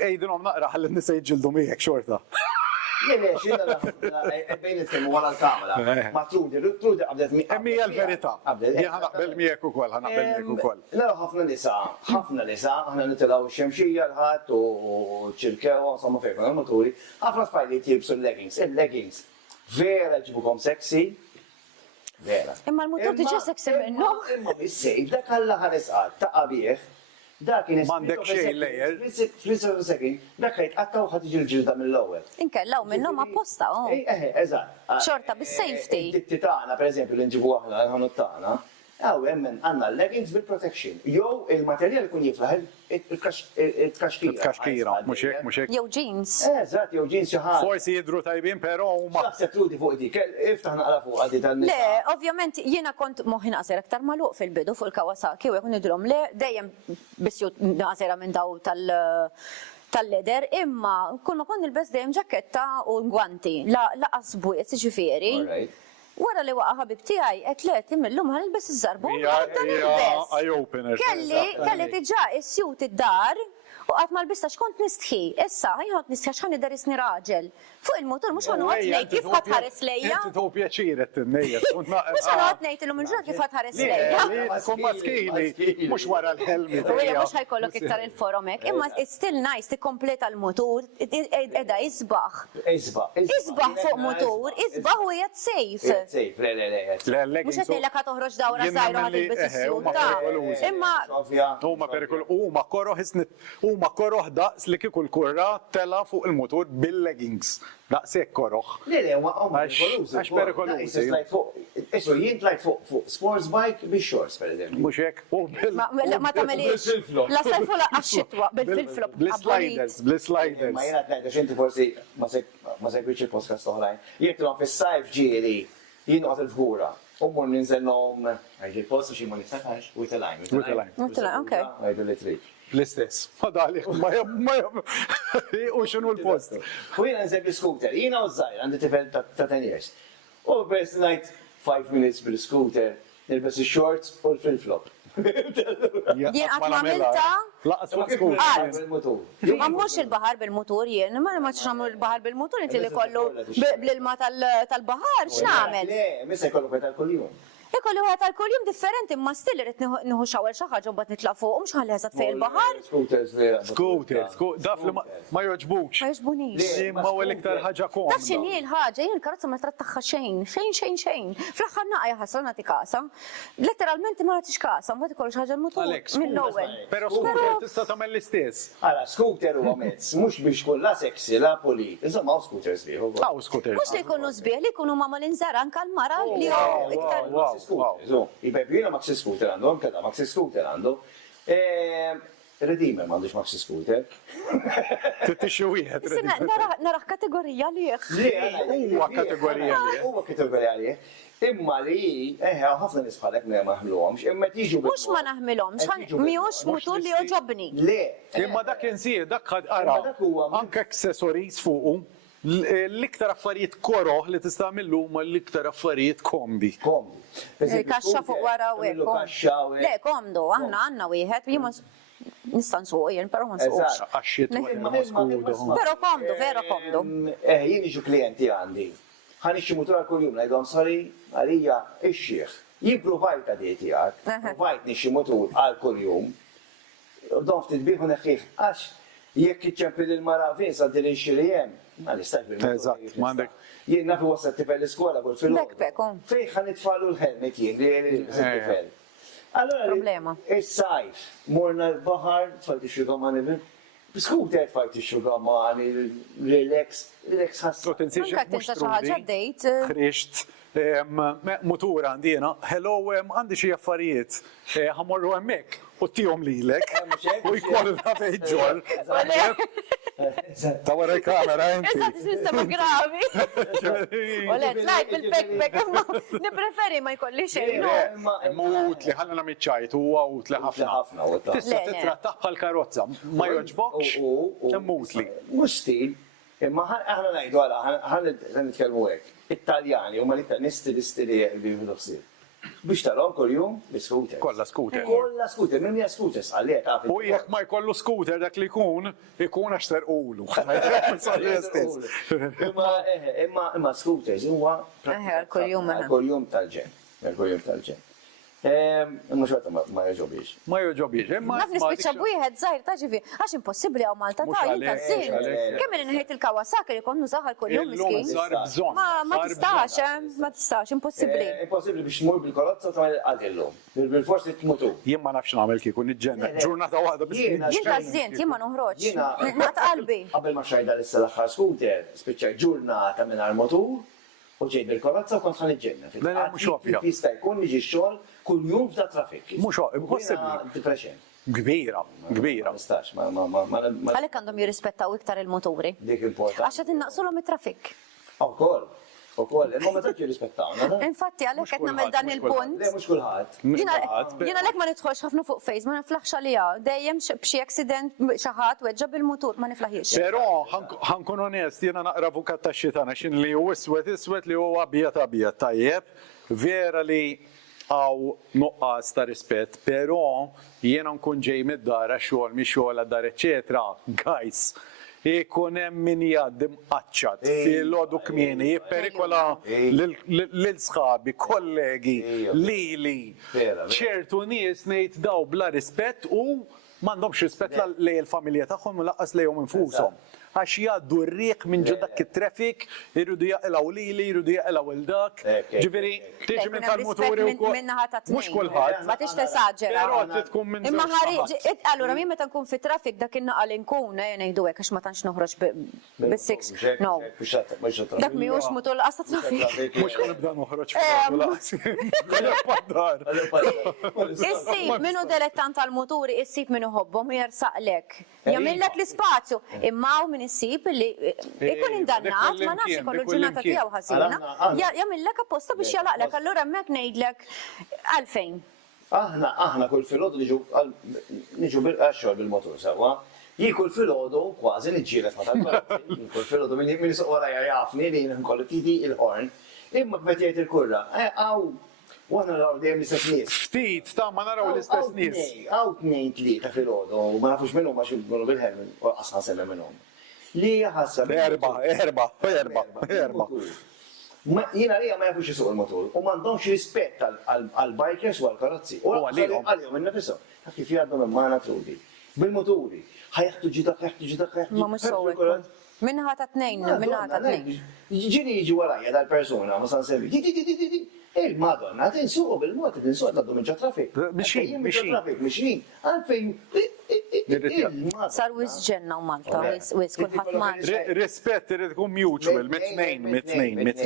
Ejdilhom naqra ħalli nisa jġildu miegħek xorta. Le, xina bejn nitkellmu wara l-kamera. Ma Trudi qabdet mi. Emmi l-verità. Jien ħanaqbel miegħek ukoll, ħanaqbel miegħek ukoll. Naraw ħafna nisa, ħana nitilgħu xemxija l-ħadd u ċirkew, insomma fejn il-moturi, ħafna tfajliet jilbsu l-leggings. Il-leggings vera ġibukom sexy. Vera. Imma l-mutur diġà sexy minnu. Imma mis-sejf, dak għalla ħaresqat ta' qabieħ. Dak kien M'għandek xejn lejjer. Fl-isem sekin, dak ħajt qattaw ħadd iġi l-ġilda mill-ewwel. Inkellaw minnhom apposta. Eżatt. Xorta bis-safety. Titti tagħna pereżempju li nġibu aħna l-ħanut tagħna, hemmen għandna leggings bil-protection. Jew il-materjal kun jiflaħ il-tkaxkira. Tkaxkira, mhux hekk. Jew jeans. Eżatt, jew ġins xi ħaġa. Forsi jidru tajbin, però huma. Taħseb Trudi fuq dik, iftaħ naqra fuq għaddi tan-nisa. Le, ovvjament jiena kont moħin naqser aktar maluq fil-bidu fuq il-Kawasaki u jekk nidilhom le dejjem bisjut naqsera minn daw tal-leder, imma kull ma kon nilbes dejjem ġaketta u ngwanti, laqas bwiet ġifieri. Wara li waqa' ħabib tiegħi qed le timillum ħanilbes iż-żarbu dan ilbes. Eye-opener. Kelli diġà is-sjut id-dar u qatt ma lbistax kont nistħi. Issa ħajħod nistħi għax ħan idarisni raġel. Fuq il-mutur mhux ħanoqgħod ngħid kif ħadd ħares lejja. Inti tu pjaċir qed tinnejja. Mhux ħanoqgħod ngħid illum il-ġurnata kif ħadd ħares lejja. Kun maskili, mux wara l-helmi. U hija mhux ħajkollok iktar il-forum hekk, imma it's still nice tikkompleta l-mutur, qiegħda isbaħ. Isbaħ fuq mutur, isbaħ u qiegħed safe. Sejf, le. Mhux qed ngħidlek ħadd toħroġ dawra żgħira ħadd tilbes is-sjut. Imma huma perikol, huma koroħ daqs li kieku l-kurra tela fuq il-mutur bil-leggings. Daqsek koroħ. Le, Għax perikolużi. Issu, jien tlajt fuq sports bike biex shorts, per eżempju. Mux hekk. ma tagħmelix. La sajfu laqqas xitwa bil-flip. Bl-sliders. Ma jena tlajt għax inti forsi ma segwiċ il-podcast oħrajn. Jek trom fis-sajf ġieli, jien noqgħod il-fgura. Umur ninżelhom għajdi il-post xi ma niftakarx u jitilajn. Okay. Għajdu li trid. L-istess. Fadali, u xinu l-post. U jena nżeb l-scooter, jena u zzajr, għandi tifel ta' 10 years. U best night 5 minutes bil-scooter, nilbes il-shorts u l-flip-flop. Jien qatt ma għamilta. Laqas fuq scooter. Ma mhux il-baħar bil-mutur jien, ma nagħmlu il-baħar bil-mutur inti li kollu bl-ilma tal-baħar x'nagħmel? Le, missa jkollu petal kull-jum. Ikolli wieħed għal kuljum differenti, imma still irid nieħu xawer xi ħaġa u mbagħad nitlaq fuq mhux ħalli eżatt fejn il-baħar. Daf li ma joġbux. Ma jogħġbunix. Imma u l-iktar ħaġa kom. Taf x'inhi l-ħaġa, jien il-karozza ma trattaħħa xejn. Fl-aħħar naqgħa ħasra nagħti kasa. Letteralment ma nagħtix kasa, mbagħad ikollu xi ħaġa l-mutur mill-ewwel. Però scooter tista' tagħmel l-istess. Ara, scooter huwa mezz, mhux biex tkun la sexy, la polit. Insomma, hawn scooters lieħu. Aw scooter. Mhux li jkunu sbieħ li jkunu magħmulin żgħar anke l-mara li hu iktar. Jibajbina maxi scooter għandhom, kada maxi scooter għandhom. Redeemer m'għandux maxi scooter. Tittixxi wieħed. Naraħ kategorija li Huwa kategorija li. Huwa kategorija li. Imma li, ħafna nisbħalek ma maħluhomx, imma tiġu mhux ma naħmilhomx, mhijiex mutur li joġobni. Le. Imma dak insir, dak ara, anke accessories fuqu, l-iktar affarijiet koroħ li tista' tagħmillu huma l-iktar affarijiet kombi. Kombi. Kaxxa fuq wara u hekk. Kaxxa u Le, komdu, aħna għandna wieħed, jien nista' nsuq jien, però ma nsuqx. Għaxxiet Però komdu, vera komdu. Jien iġu klienti għandi. Ħanixxi mutur għal kuljum, ngħidhom sorry, għalija ix-xieħ. Jien provajt għadiet tiegħek, provajt nixxi mutur għal kuljum. Don ftit bieħu neħħieħ, għax jekk iċċempil il-mara fin sa dir ix-xiri hemm, ma nistax bil-mutur. m'għandek. Jien nafi wasal tifel l-iskola kull fil-ħodu. Backpack, Fejn ħan nitfalu l-helmet jien li tifel. Problema. Is-sajf, morna l-baħar, tfajt ix-xugħamani, scooter tfajt ix-xugħamani, relax ħassa. Anke tinsa xi ħaġa bdejt. Ħriġt mutur għandi jiena, hello, għandi xi affarijiet, ħamorru hemmhekk u tihom lilek u jkollna fejn ġol. Ta' wara l-kamera inti. Issa tistema gravi. Olet, lajt bil-backpack, imma nipreferi ma jkolli xejn. Mut li ħallna miċċajt huwa utli ħafna. Tista' titrattaħ bħal-karozza, ma joġbokx, mut li. Mhux stil, imma aħna ngħidu għala, ħan nitkellmu hekk. Italjani huma l-ittanisti li jieħdu ħsieb. Biex tarom kuljum bi-scooter. Kollha scooter. Kollha scooter, minn hija scooters għalih taf. U jekk ma jkollu scooter dak li ikun għax terqulu. Imma scooters huwa Għal-kuljum tal-ġen. Mhux għata ma jogħġobix. Ma joġobiex. Naf nispiċċa bwieħed żgħir ta' ġifi, għax impossibbli hawn Malta ta' jinta żin. Kemm min inħejt il-Kawasaki li konnu saħal kuljum miskin. Ma tistax, ma tistax, impossibbli. Impossibbli biex tmur bil-karozza tagħmel għadillhom. Bil-forsi tmutu. Jien ma nafx nagħmel kieku niġġenna. Ġurnata waħda biss. Jien tażżient, jien ma noħroġ. Naqt qalbi. Qabel ma xajda l-issa l-aħħar scooter, spiċċaj ġurnata mingħajr motur u ġej bil-karozza u kont ħan iġġenna. Le, mhux ovvja. Jista' jkun niġi x-xogħol kuljum f'da traffic. Mhux impossibbli. Depression. Kbira. Ma nistax, ma Għalhekk għandhom jirrispettaw iktar il-moturi. dik importanti. Għax qed innaqsulhom it-traffic. Ukoll, imma ma tantx jirrispettawna. Infatti għalhekk qed nagħmel dan il-punt. Le mhux kulħadd. Jiena għalhekk ma nidħolx ħafna fuq face, ma niflaħx għalija. Dejjem b'xi accident xi ħadd weġġa bil-mutur ma niflaħiex. Però ħankun onest, jiena naqra avukat tax-xitana xin li hu iswed li huwa abjad tajjeb, vera li għaw nuqqas ta' rispett, però jiena nkun ġej mid-dar xogħol mi xogħol għad-dar eċetera, guys. Ikun hemm min jgħaddim qaċċat fil-għodu kmieni, jipperikola lil sħabi, kollegi, lili. ċertu nies ngħid daw bla rispett u m'għandhomx rispett lejn il-familja tagħhom u laqqas lejhom infushom. Għax jgħaddu r-riq minn ġo dak it-traffic, irridu jaqilgħu lili, irridu jaqilgħu il dak. Ġifieri tiġi minn tal-muturi wkoll. Mhux kulħadd. Ma tix tesaġera. Però tkun minn Imma allura min meta nkun fi traffic dak in-naqal inkun ngħidu hekk għax ma tantx noħroġ bis-six. No. Dak mhijiex mutur laqas ta' traffic. Mhux ħanibda noħroġ Issib minnu dilettant tal-muturi, issib minnu ħobbhom jersaqlek. Jagħmillek l-ispazju. Imma min issib li ikun indannat ma nafx ikollu ġurnata tiegħu ħażina. Jagħmillek apposta biex jalaqlek, allura hemmhekk ngħidlek għalfejn. Aħna kull filgħodu niġu bil-xogħol bil-motur sewwa. Jien kull filgħodu kważi niġġieled ma tal-parti. Kull filgħodu min isuq warajja jafni li nkollu tidi il-horn. Imma kmet jgħid il-kurra, Wana naraw dejjem l-istess nies. Ftit, ta' ma naraw l-istess nies. Għaw tnejn tlieta filgħodu, u ma nafux minnhom għax jibgħu bil-ħelmen, u qasħa semma minnhom. Li ħassa. Erba. Jiena li ma jafux jisuq il-motor u m'għandhomx rispett għall-bikers u għall-karozzi. U għalihom innifishom. Taf kif jgħaddu minn magħna trudi. Bil-moturi. Ħajħtu ġidak. Ma mhux sewwek. Minnaħa ta' tnejn, minnaħa ta' tnejn. Ġini jiġi warajja dal-persuna, ma san semmi. Il-Madonna, tinsuqu bil-mod, tinsuqu għaddu minn ġat-trafik. Mixin. Għalfejn. Sar wis ġenna u Malta, wis kulħadd Malta. Rispett irid ikun mutual, mit-tnejn.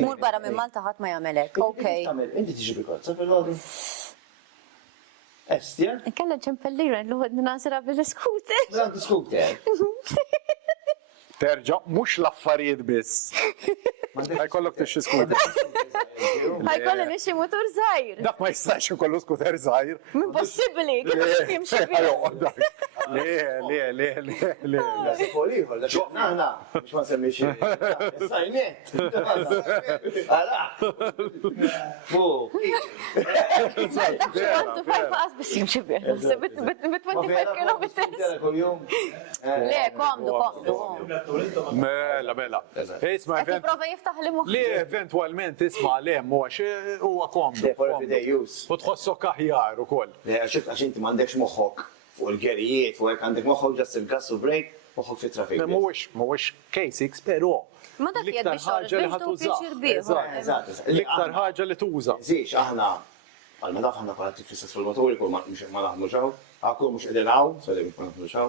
Mur barra minn Malta ħadd ma jagħmelek. Okej. Inti tiġi bil-kozza fil-ħodu. Estja? Kella ċempellira l-ħod nasira bil-scooter. Għandu scooter. Terġa' mhux l-affarijiet biss. Ħajkollok tixxi skuter. Ħajkollu nixi motor żgħir. Dak ma jistax ikollu skuter żgħir. Impossibbli, kif jimxi bih. Le. Poliħol, naħna, biex ma semmix. Sajnet. Għala. Fuq. Dak xi 25 qas biss jimxi bih. Bit-25 kilometers. Le, komdu. Mela. Isma' Qed jipprova jiftaħ li moħħ. li eventualment isma' le huwa komdu. For everyday use. U tħossok aħjar ukoll. Għax inti m'għandekx moħħok fuq il-gerijiet, fuq hekk għandek moħħok ġast il-gas u break, moħħok fit-trafik. Mhuwiex K6, però Ma dak jgħid biex toħroġ biex tu pjaċir bieħu. L-iktar ħaġa li tuża. Ziex, aħna, għal-ma daf aħna kolla tifissas fil-motori, kull ma naħdmu ġaw, għakul mux edinaw, sali mux ma naħdmu ġaw.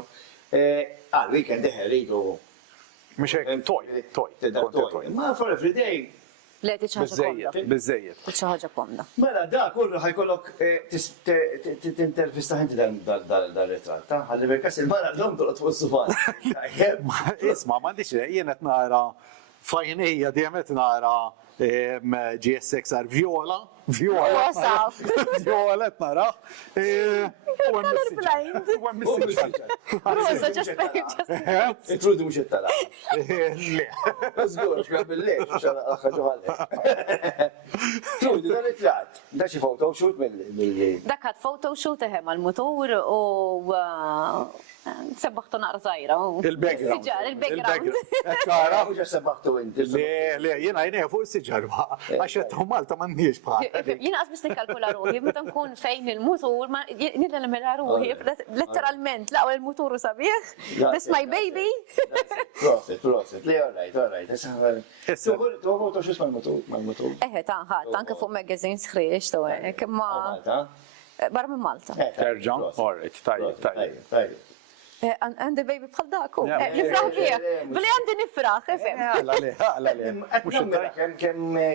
Għal-weekend deħe rridu. Mux hekk, toj. Ma for everyday. Le, tiċħaġa Bizzejiet. Tiċħaġa komda. Mela, da, kullu ħajkollok t-intervistaħ inti dal-ritratt, għalli berkas il-mara l-lom tolot fuq s-sufan. Isma, m'għandix jien qed nara fajnija dejjem qed nara GSX-R viola qed nara. Rosa, just Intrudi mux it-tala. Le. Zgur, xkab bil-lex, xaħġu għalli. Trudi, dan it-tlat, da xi photoshoot mill-li. Dak ħadd photoshoot eħem għal-motor u sebbaħtu naqra żgħira. Il-background. Il-background. Kara. Mux sebbaħtu inti. Le, jiena jnejja fuq is-siġar għax qed Malta m'għandniex bħal. Jina għazbis nikalkula ruħi, meta nkun fejn il-mutur, nidla mela ruħi, letteralment, laqwa il-mutur u sabiħ, that's my baby. Proset, le, all right. Toħu toħxus mal-mutur. Eħe, taħħat, anke fuq magazines xriex, toħek, ma barra minn Malta. Terġa', all right, tajjeb. Għandi baby bħal daku, nifraħ bieħ, bli għandi nifraħ, efem. Għala le.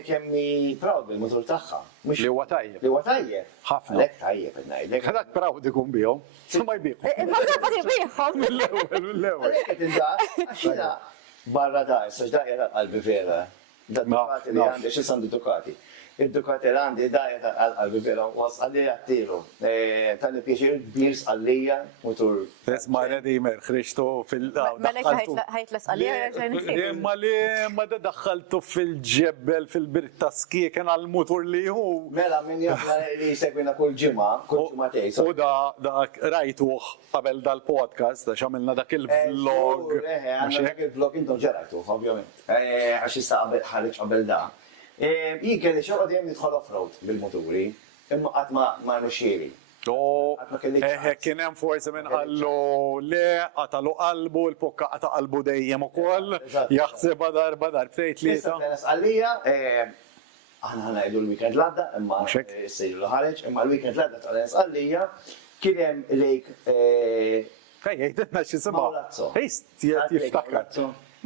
Kemmi proud bil-mutur taħħa. Li huwa tajjeb. Li huwa tajjeb. Ħafna. Lek tajjeb, ngħidlek. Dak proud ikun bihom, ma jbieħu. Ma dabba bieħom. Mill-ewwel. Għaxina barra da, s-saġ da jgħada qalbi vera. Da Ducati li għandi, xil sandu Ducati. Il-Ducati li għandi da jgħada qalbi vera, was għalli għattilu. Tani pieċir birs għallija, mutur. Esma Redimer, ħriġtu Malek ħajtlas għalija, Ma li ma da daħħaltu fil-ġebbel, fil-birt taski, kien għal-mutur li hu. Mela, minn jafna li segwina kull ġimma tejs. U da rajtuħ qabel dal-podcast, da xamilna dak il-vlog. Dak il-vlog intom ġerajtuħ, ovvjament. Għax jista ħarriċ qabel da. Jien kelli xoqgħod jem nidħol off-road bil-moturi, imma qatt ma nuxieri. Kien hemm forsi minn qallu le, qatalu qalbu, l-pokka qata qalbu dejjem ukoll, jaħsebha darba darbtejn tlieta. Għalija, aħna ngħidu l-weekend ladda, imma s-sejru l ħareġ, imma l-weekend ladda tal-Enes għalija kien hemm lejk. Jgħidilna x'isibha. Jiftakar.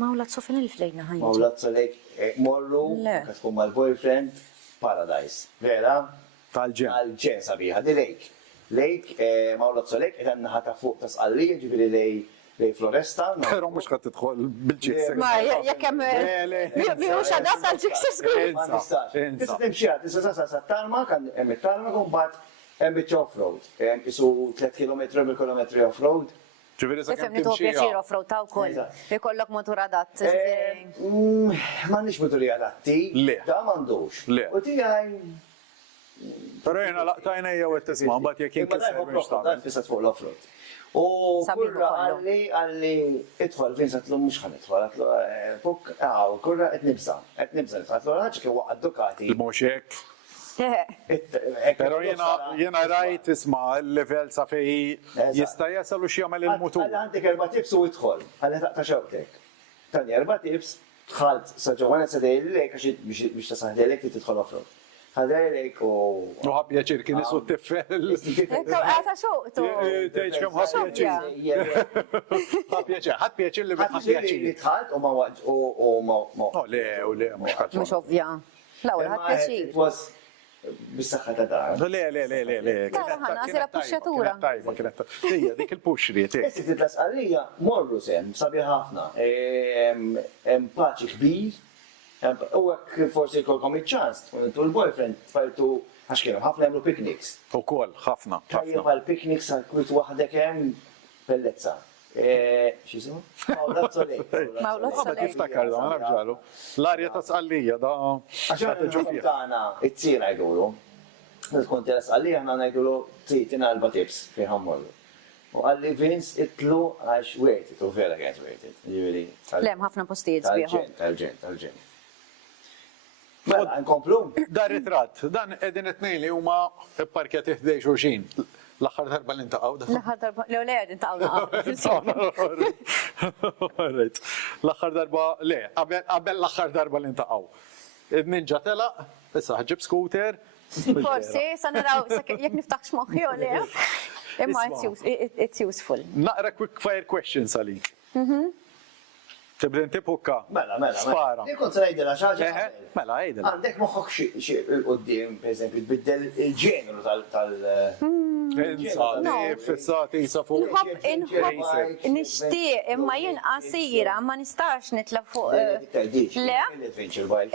Mawlazzo fin il-flejna ħajġi. Mawlazzo lejk morru, katkun mal-boyfriend, Paradise. Vera? Tal-ġen. Tal-ġen sabiħa, di lejk. Lejk, mawlazzo lejk, ed għanna ħata fuq ta' sqallija, ġifiri lej Floresta. Pero mux ħat tidħol bil-ġiksek. Ma jekkem miħux għadat għal-ġiksek skull. Ma nistax. Tista timxijat, tista sa' tarma, kan emmi tarma, kun bat emmi off-road. Isu 3 km bil-kilometri off-road. Ġifiri sa' Ifem li tuħu pjaċir off-road ta' ukoll. Ikollok motor adatt. Ma nix motori adatti. Le. Da mandux. Le. U tijaj Pero jena laqtajna jew qed tisma' mbagħad jekk jinkisser biex Dan tagħmel. fisat fuq l-offroad. U Sabiħ kurra ukollu. għalli idħol fejn satlu mhux ħan idħol għatlu puk kurra qed nibża għatlu ħaġa kien waqgħad Ducati. Mhux hekk. Pero jena rajt isma' il-level sa fej jista' jasal u x'jagħmel il-mutur. Għalli għandek 4 tips u idħol, għalli taqta' xewtek. Tani 4 tips, tħalt sa ġewwana sadejlek għax biex tasaħdejlek li tidħol offroad. Ħadejlek u. U ħabbjaċir kien isu t-tifel. Għata xoqtu. Tgħid kemm ħabbjaċir. Ħabbjaċir li ħabbjaċir li tħalt u ma. Le, mhux ħadd. Mux ovvja. Laura, ħat pjaċir. Bis-saħħa ta' dar. Le. Tara ħana, għasira puxjatura. Tajba, kienet. Ija, dik il-puxri, Esti titlas għalija morru sem, sabi ħafna. Paċi kbir. U għek forsi kolkom il-ċans, tu l-boyfriend, fajtu għax kienu ħafna jemlu picnics. U kol, ħafna. Tajjeb għal-picnics għal-kwit wahdek jem pellezza. Xisimu? Mawlat solej. Mawlat Ma tiftakar da, ma nafġalu. L-arja ta' sqallija da. Għaxan il-ġum tagħna it-tsir għajdulu. Tkun teres għalija għanna għajdulu tritina għalba tips fi ħammollu. U għalli Vince itlu għax waited, u vera kienet waited. Lem, ħafna postijiet sbieħu. Tal-ġen. Mela, nkomplu? Da ritrat, dan edin it-nej li huma parkjat iħdej xurxin. L-axar darba l-intaqaw da. L-ħar darba, le għedin taqawna. L-axar darba, le, qabel l-axar darba l-intaqaw. Id-ninja tela, issa ħġib scooter. Forsi, sa naraw, jek niftaħx moħħi u le. Imma it's useful. Naqra quick fire questions għalik. Tibden tipukka. Mela. Spara. Li kont rajdela xaġa. Mela, għajdela. Għandek moħħok xie il-qoddim, per esempio, tbiddel il-ġenru tal. Insa, li fissati jisa fuq. Inħobb, nishtiq, imma jien qasira, ma nistax nitla fuq. Le?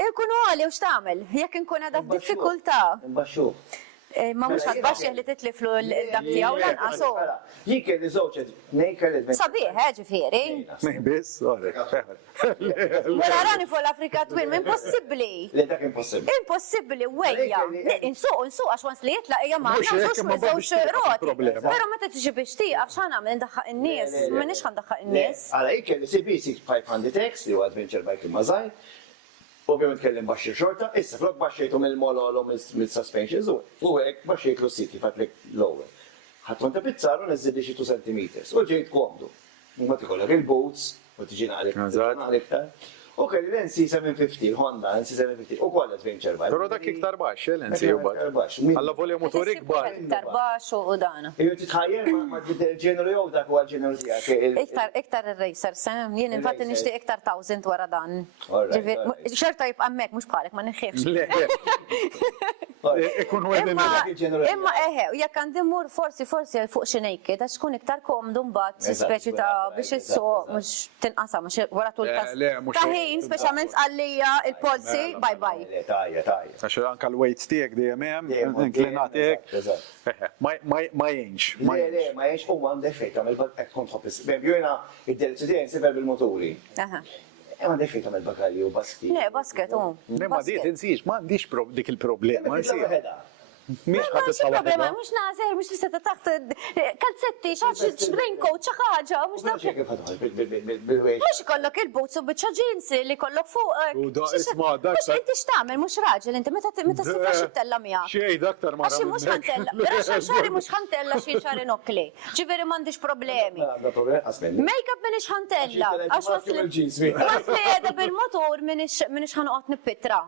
Ikunu għali u xtamel, jek nkun għada f'diffikultà. Mbaxxu. Ma mux għadbaxi li titliflu l-dak tijaw lanqasu. Jien kelli żewġ nejkelli. Sabiħ, ġifieri. Nejbis, Wara rani fuq l-Afrika twin, ma impossibli. Le dak impossibbli. Impossibli, wejja. Insuq, għax wans li jitla ija ma nafux ma żewġ roti. Pero meta tiġi biex tiqaf x'ħan għamil ndaħħaq in-nies, ma nix ħandaħħaq in-nies. Għala jien kelli CBC 500X li huwa adventure bike imma ovvijament kellim baxxir xorta, issa flok baxxietu mill-mololo mill-suspensions u għek baxxietlu s-siti fatlek l-ewwel. Ħatton ta' pizzaru neżidi xi 2 centimeters u ġejt komdu. Ma tikollok il-boots u tiġi naqlek ta'. U kelli l-NC 750, Honda NC 750, u koll adventure bike. Pero dak iktar baxx, l-NC u baxx. Alla volja motor ikbar. Iktar baxx u dana. Iju titħajjer ma ġeneru jew dak huwa ġeneru tiegħek. Iktar il-racer, sem, jien infatti nixtieq iktar 1000 wara dan. Xorta jibqa' hemmhekk mhux bħalek ma nħiebx. Ikun għedin. Imma eħe, jekk għandi mur forsi fuq xi naked, għax tkun iktar komdu mbagħad speċi ta' biex issuq mhux tinqasam wara tul taħin, speċjalment għallija il-polsi, bye. Tajja. Għax anka l-weight tiegħek dejjem hemm, inklinat tiegħek. Ma jgħinx. Ma jgħinx u għandek fejn tagħmel hekk kont ħobbis. Jiena id-delzu tiegħi nsifer bil-moturi. Ma għandek fejn tagħmel bagalli u basket. Le, basket, Ma di tinsiex, ma għandix dik il-problema. Miex ħadd problema, mhux nażer, mhux li seta taħt kalzetti, xi raincoat, xi ħaġa, mhux ikollok il-boots u biċċa jeans li kollok fuq. Mhux inti x'tagħmel, mhux raġel, inti meta tifrax it-tella miegħek. Xejn aktar ma Għaxi mhux ħantella, però xari mhux ħantella xi xari nokli. Ġifieri m'għandix problemi. Make-up minix ħantella, għax wasli qiegħda bil-motor minix ħanoqgħod nippitra.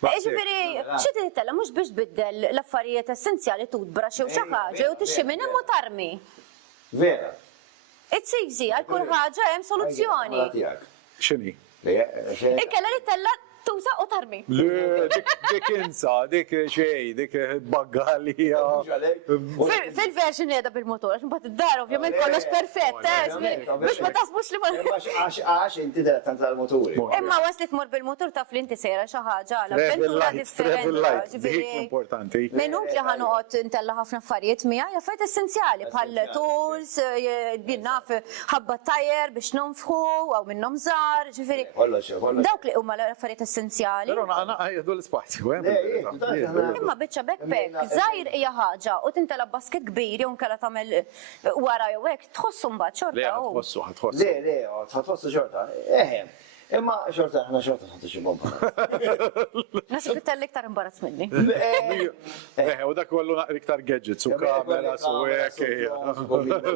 Ġifiri, xi titella mhux biex tbiddel l-affarijiet essenzjali toothbrush u xi ħaġa u tixxi minn hemm u tarmi. Vera. It's easy, għal kull ħaġa hemm soluzzjoni. X'inhi? Ikkella li tella tuża u tarmi. Le, dik insa, dik xej, dik baggalija. Fil-version qiegħda bil-motor, għax mbagħad id-dar ovvjament kollox perfett, biex ma tasbux li ma. Għax inti tant tal-moturi. Imma wasli tmur bil-motor taf li inti sejra xi ħaġa għal avventura differenti. Importanti. Minnu li ħanoqgħod intella ħafna affarijiet miegħi, affarijiet essenzjali bħal tools, naf ħabba tajjer biex nonfħu aw minnhom żgħar, ġifieri. Dawk li huma l-affarijiet essenzjali. Però għajdu l-spazju, Imma biċċa backpack, żgħir hija ħaġa u tintela basket kbir jew nkella tagħmel wara jew hekk tħossu mbagħad Le, xorta. ħatħossu, ħatħossu. Le, tħatħossu xorta. Imma xorta, ħna xorta ħattu xi bomba. Nasib it-telli iktar imbarazz minni. U dak kollu naqri iktar gadgets u kamera, su hekk.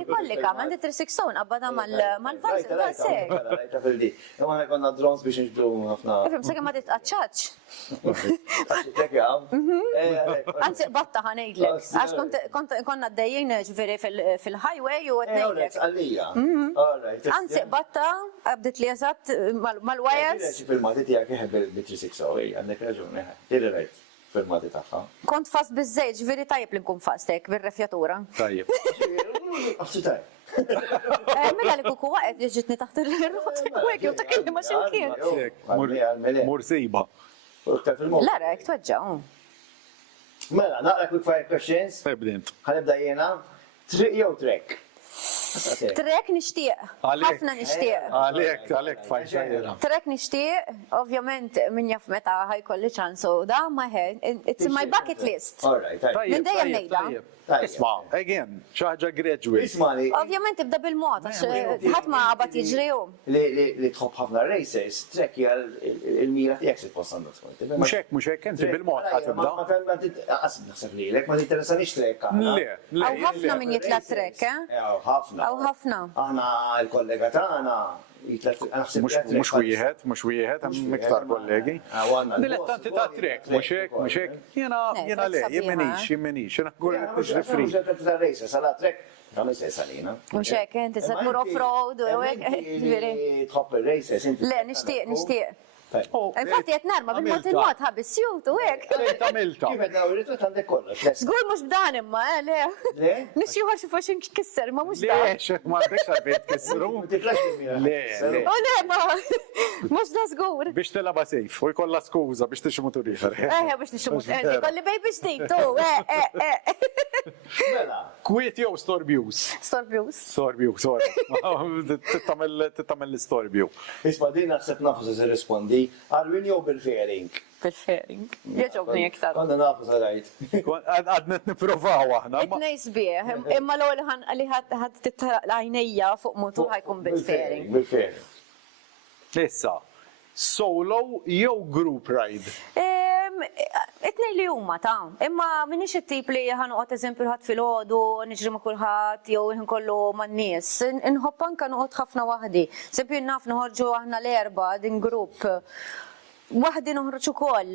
Ikolli kamel 360 qabbada mal-vajs sek. Imma ħekonna drones biex nġbdu ħafna. Ifhem sakemm ma titqaċċaċ. Anzi, Anzi, batta ħanejdlek. Għax konna d-dajjien ġveri fil-highway u għetnejdlek. Anzi, batta, għabdit li jazat mal-wires. Filmati tijak jħeb il-360, għandek raġuni, tiri rajt filmati taħħa. Kont fast bizzejt, ġveri tajib li nkun fastek bil-refjatura. Tajjeb. Għafsu taj. Mela li kuku għed jġitni taħt il-rot, kwek, jew ta' kelli ma ximkien. Mursiba. Lara, jek tweġġa. Mela, naqra quick fire questions. Ebdint. Ħanibda jena. Triq jew trek? Trek nishtiq, ħafna nishtiq. Għalek tfajċa jena. Trek nishtiq, ovvjament min jaf meta ħajkolli ċansu da, ma it's in my bucket list. Min dejjem nejda. Isma, again, xaħġa graduate. Ismani. Ovvjament ibda bil-mod, għax ħadd ma qabat jiġriju. Li tħobb ħafna races, trek hija il-mira tiegħek se tpost għandha tkun. Mux hekk, inti bil-mod ħatibda. Naħseb li lek ma tinteressanix trek. Le, le. Għaw ħafna min jitla trek, ħafna. Għaw ħafna. Aħna l-kollega tagħna Mux wieħed, hemm iktar kollegi. Dilettanti ta' trek, mux hekk. Jena le, jemmenix, jena kull nġri free. Sala trek, għamil se salina. Mux hekk, inti se tmur off-road u hekk. Tħobb il-races, inti. Le, nishtiq. Infatti qed narma bil-mod ħabis sjut u hekk. Tamilta. Kif qed nawritu għandek kollox. Żgur mhux b'dan imma, le. Le? Nix juħar xi forsi nkisser, ma mhux Le, dan. ma għandekx għalbet kessru. Le, le. Oh le, ma mhux da żgur. Biex telaba sejf, u jkolla skuża biex tixmutu liħar. Biex nixmut, kolli baby state, tu, Mela. Kwiet jew storbjus. Storbjus. Storbju, sorry. Tittamel l-storbju. Isma' din naħseb nafu se rispondi. Għalwin jew bil-fairing. Bil-fairing. Jieġobni iktar. Konna nafu se rajt. Għadnet niprofaw aħna. It-nejs bieħ, imma l-għol li ħad titħajnejja fuq motur ħajkun bil-fairing. Bil-fairing. Issa, solo jew group ride? Itnej li huma ta' imma minix it-tip li ħanuqot eżempju ħadd fil-ħodu, niġri ma' kulħadd jew nkollu man-nies. Inħobb anke noqgħod ħafna waħdi. Sempju naf noħorġu aħna l-erba' din grupp. Waħdi noħroġ ukoll.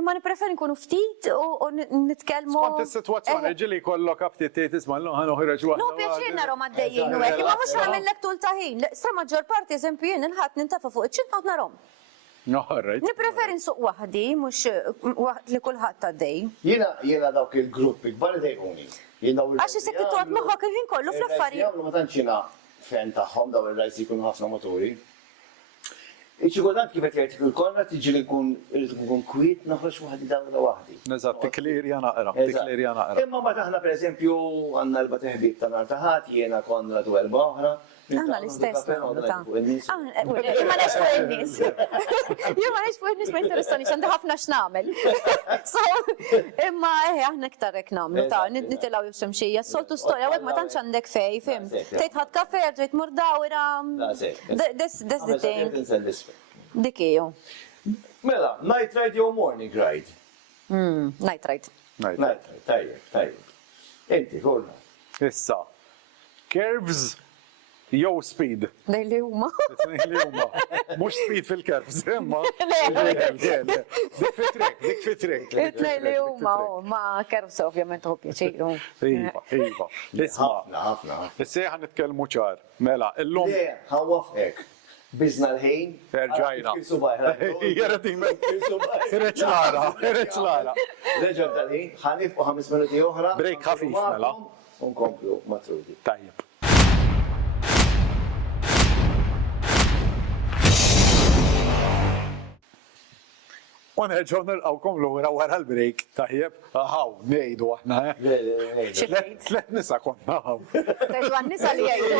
Ma nippreferi nkunu ftit u nitkellmu. Kont is-sitwazzjoni ġili jkollok aptit tisma' noħroġ waħda. No pjaċir narhom għaddejjin u hekk, imma mhux nagħmellek tul ta' ħin. Sa maġġor parti eżempju jien il-ħadd nintafa' fuq iċ-ċint noqgħod narhom. Noħorrejt. Nippreferi nsuq waħdi, mhux li kulħadd għaddej. Jiena dawk il-gruppi kbar idejuni. Għax isek titgħod moħħok il-ħin kollu fl-affarijiet. Ma tantx jiena fan tagħhom daw ir-rajs jkunu ħafna motori. Iċ-ċikodant kif qed jgħid il-korna tiġi li nkun kwiet noħroġ waħdi dawra waħdi. Eżatt, tiklerja naqra. Imma ma taħna pereżempju għandna l-ba teħbib ta' nar taħat, jiena konna tu erba' oħra. Aħna l-istess nagħmlu ta'. Imma nex fuq in-nies. Jien ma nex fuq in-nies ma jinteressanix għandi ħafna x'nagħmel. So, imma aħna iktar hekk nagħmlu ta' nitilgħu jew xemxija. Soltu storja hekk ma tantx għandek fej, fim. Tgħid ħadd kafe, tgħid mur dawra. That's the thing. Dik hiju. Mela, night ride jew morning ride? Night ride. Night ride, tajjeb. Inti, kollha. Issa, curves jew speed. Dej li huma. Mux speed fil-curves, imma. Dik fit-trek. Itnej li huma, ma curves ovvjament hu pjaċiru. Iva. Isma, Ħafna. issa ħan nitkellmu ċar. Mela, illum. Le, ħawafek. Bizna l-ħin. Erġajna. Irreċ lara. Reġa tal-ħin, ħanif u 5 minuti oħra. Break ħafif, mela. Unkomplu matrudi. Tajjeb. U nerġgħu nilqgħukom lura wara l-break tajjeb, aħaw, ngħidu aħna. Tlet nisa konna hawn. Tajdu għan-nisa li jgħidu,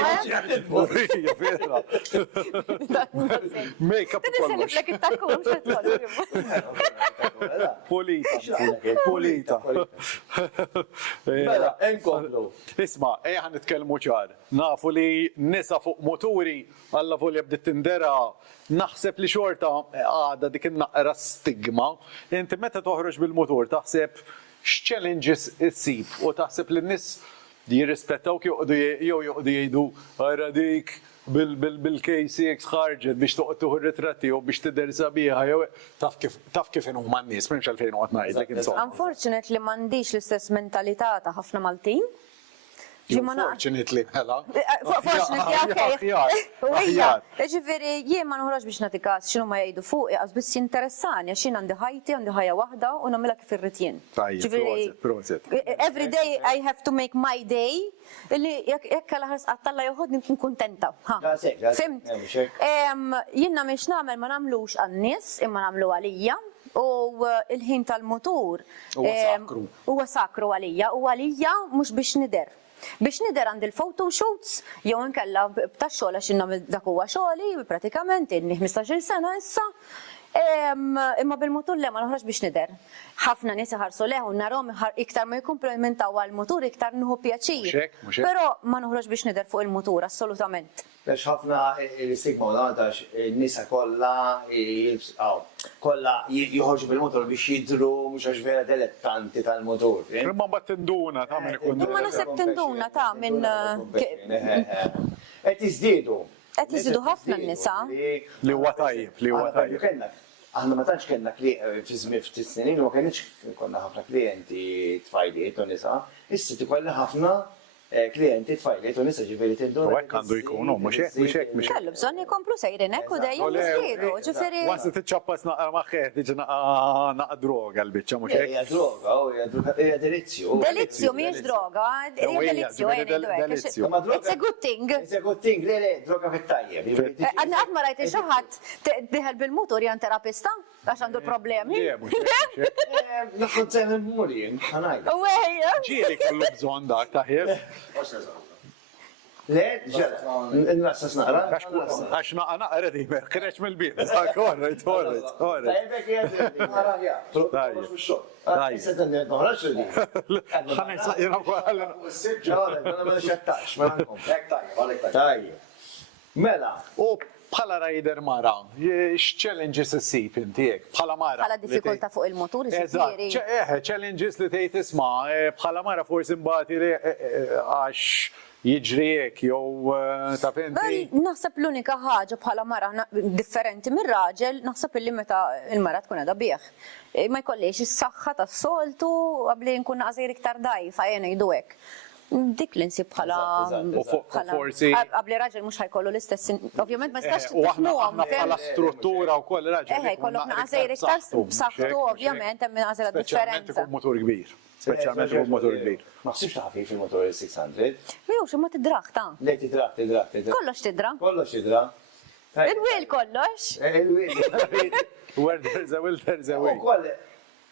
Hija vera. Make-up kollox. Niseliflek it-takkum, Polita. Mela, enkomplu. Isma, ħan nitkellmu ċar. Nafu li nisa fuq moturi, alla volja bdiet tindera, naħseb li xorta għada dik naqra stigma. Inti meta toħroġ bil-motor taħseb x-challenges issib u taħseb li n-nis jirrispettawk joqdu jgħidu għara dik bil-KCX ħarġet biex toqtuħu ritratti u biex tidher sabiħa jew taf kif inhu man nies m'hemmx għalfejn qed ngħidlek insomma. Unfortunately m'għandix l-istess mentalità ta' ħafna Maltin. Fortunately, hela. Fortunately, ok. Ġifiri, jien ma nħroġ biex natikas xinu ma jgħidu fuq, għaz biss jinteressani, għaxin għandi ħajti, għandi ħajja wahda, u namela kif irritjen. Proset. Every day I have to make my day, illi jekk għal-ħars għattalla joħodni nkun kontenta. Fimt? Jienna miex namel ma namlux għannis, imma namlu għalija. U il-ħin tal-motur huwa sakru għalija, u għalija mux biex nider. Biex nider għand il-photo shoots, jew nkella b'ta' xogħol għax innagħmel dak huwa xogħli, pratikament inni 15-il sena issa. Imma bil-motur le ma noħroġ biex nider. Ħafna nies iħarsu leħu narhom iktar ma jikkumplementaw għall-motur iktar nieħu pjaċir. Però ma noħroġ biex nider fuq il-motur assolutament. Biex ħafna l-istigma u għadax n-nisa kolla jħorġu bil-motor biex jidru mux għax vera dilettanti tal-motor. Imma ma tinduna ta' minn ikun. Imma nasib tinduna ta' minn. Et jizdidu. Qed jiżidu ħafna n-nisa. Li huwa tajjeb, li huwa tajjeb. Aħna ma tantx kellna fi żmien ftit snin ma kienx konna ħafna klijenti tfajliet u nisa, issa tikollha ħafna klijenti tfajliet u nisa ġifieri tiddu. U hekk għandu jkunu, mhux hekk. Kellu bżonn jkomplu sejrin hekk u dejjem jiżdiedu, ġifieri. Wansi tiċċappas naqra maħħeħ tiġi naqa' droga l-biċċa mhux hekk. Hija droga, hija delizzju. Delizzju mhijiex droga, hija delizzju Delizzju. It's a good thing. It's a good thing, le, droga fit-tajjeb. Għadna għad ma rajti xaħat diħel bil-motor jan terapista, għax għandu problemi. Naħkun sen il-murin, għanajda. Ġieli kollu bżon dak taħjeb. Le, ġara, n-rassas naqra. Għax naqra di, kreċ mill-bit. Korret. Tajbek jgħad, naqra jgħad. Issa d-dinja d-noħraċ li. ħanajsa jena għallen. Ma xattax, ma tajjeb. Mela. U bħala rajder mara, x-challenges s-sip inti jek, bħala mara. Bħala diffikulta fuq il-motur, ġifieri. Challenges li tgħid isma' bħala mara forsi mbagħad għax jiġrijek jew ta' fenti. Naħseb l-unika ħaġa bħala mara differenti mir-raġel, naħseb illi meta il-mara tkun għadha bieħ. Ma jkollix is-saħħa tas-soltu qabli nkun naqsir iktar dajfa jena jgħidu hekk. Dik li nsib bħala. Forsi. Qabli raġel mhux ħajkollu l-istess. Ovvjament ma nistax U aħna bħala struttura u koll raġel. Jkollok naqsir iktar b'saħħtu, ovvjament hemm naqsir differenza. Speċjalment motor kbir. Speċjalment motor kbir. Ma ħsibx taħfi fil-motor 600. Jew xi ma tidraħ ta'. Le tidraħ. Kollox tidra. Kollox tidraħ. Il-wil kollox. Il-wil. Where there's a will, there's a way. U koll,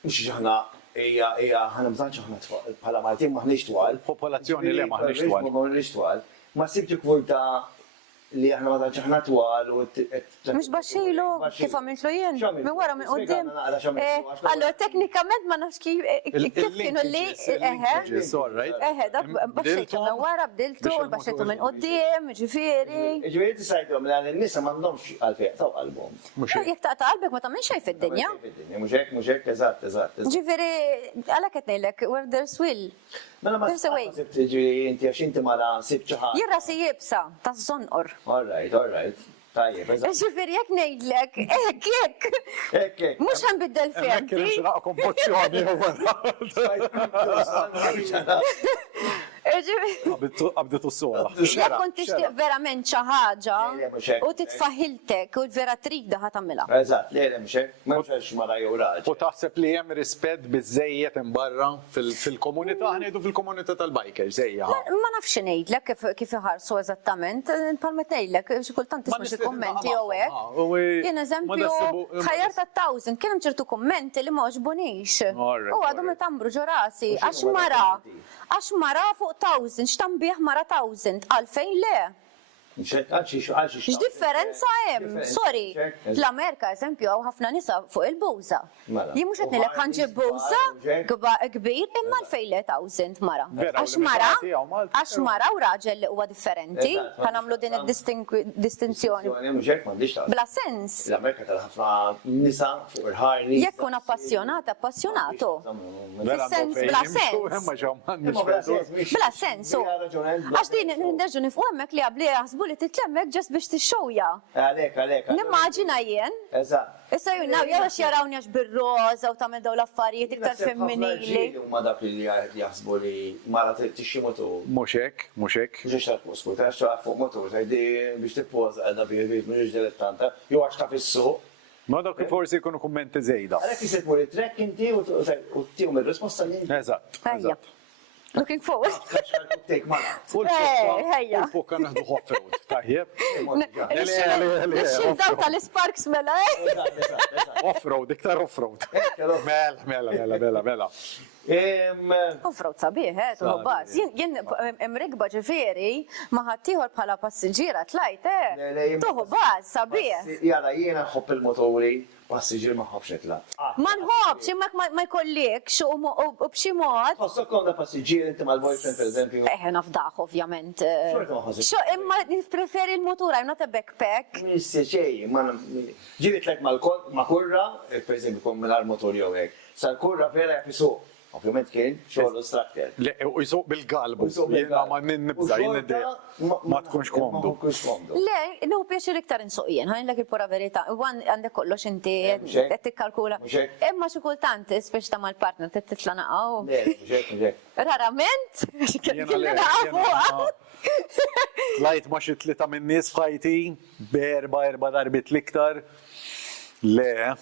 mux ġaħna, ħana bżanċ ħana bħala Maltin maħniġ twal. Popolazzjoni li maħniġ twal. Ma sibti kwurta li ħana bżanċ ħana twal u Mux baxxilu, kif għamiltlu jien, minn wara minn qoddim. Allora, teknikament ma nafx kif kienu li, dak baxxitu minn wara, bdiltu, baxxitu minn qoddim, ġifiri. Ġifiri t-sajtom li għan n-nisa mandomx għalfej, taw qalbom. Jek taqta qalbek ma tammin xej fid-dinja. Muxek, eżatt. Ġifiri, għalek etnejlek, where there's will. Mela ma s-sibt ġifiri, inti għax inti mara sibt ċaħat. Jirra si jibsa, ta' zonqor. All right. Tajjeb, eżatt. Ġifiri, jek nejdlek, ek. Mux għan biddel fejn. Kien xraq kompozzjoni u Qabdet s-sola. Jekk kont tixtieq verament xi ħaġa Le, mhux hekk. u titfaħiltek u vera trid ħa tagħmilha. Eżatt, le mhux hekk, m'hemmx mara jew U raġel. taħseb li hemm rispett biżejjed imbarra fil-komunità, ħniedu fil-komunità tal-bikers, żejja. Ma nafx ngħidlek kif iħarsu eżattament, palmet ngħidlek xi kultant tisma' xi kummenti jew hekk. Jien eżempju, ħajjar ta' 1000 kien hemm ċertu kummenti li ma għoġbunix. U għadhom itambru ġo rasi, għax mara fuq 1000, x'tanbih mara 1000, għalfejn le. X'differenza hemm? Sorry, l-Amerika eżempju hawn ħafna nisa fuq il-bowża. Jien mhux qed ngħidlek ħanġib bowża kbir imma għalfejn le 1000 mara. Għax mara u raġel li huwa differenti, ħanamlu din id-distinzjoni. Bla sens. L-Amerika tal-ħafna nisa fuq il-ħarni. Jekk kun appassjonata, appassjonato. Fis-sens bla sens. Bla sens. Għax din nerġu nifqu hemmhekk li qabli jaħsbu li titlemmek ġast biex tixxowja. Għalek. Nimmaġina jien. Eżatt. Issa junnaw, jew għax jarawni għax bil-roza u tagħmel daw l-affarijiet iktar femminili. Ma dak li jaħsbu li mara tixxi motur. Mhux hekk, mhux hekk. Mhux taf moskut, għax taf fuq motur, tajdi biex tippoza għadha bieħ mhux dilettanta, jew għax taf is-suq. Ma dak forsi jkunu kummenti żejda. Għalhekk isek mur it-trekk inti u tihom ir-risposta li Eżatt. Ejja. Looking forward. Take mara. Ejja. Fukka naħdu off-road, tajjeb. Nixxildaw tal-Sparks mela, Off-road, iktar off-road. Mela. Offroad sabiħ, tu bas. Jien imrikba ġifieri ma ħaddieħor bħala passiġġiera tlajt, tuħu bas, sabiħ. Jara jiena nħobb il-motori, passiġġier ma nħobbx nitlaq. Ma nħobbx, imma ma jkollikx u b'xi mod. Ħossok konda passiġġier inti mal-boyfriend pereżempju. Nafdaħ ovvjament. Xorta ma ħossok. Imma preferi il-motura, I'm not a backpack. Nissi xej, ġirit lek ma kurra, per eżempju kom mill-motor jew hekk. Sal-kurra vera jafisuq. Ovvijament kien xogħol instructor. Le, u jisuq bil-galbu. Jiena ma nibża, ma tkunx komdu. Le, nu pjaċir iktar insuq jien, ħanilek il-pura verità. Għandek kollox inti qed tikkalkula. Imma xi kultant speċi ta' mal-partner titla naqgħu. Le, rarament, kelli naqgħu. Lajt ma xi tlieta minn nies f'ħajti, erba' darbit l-iktar. Le.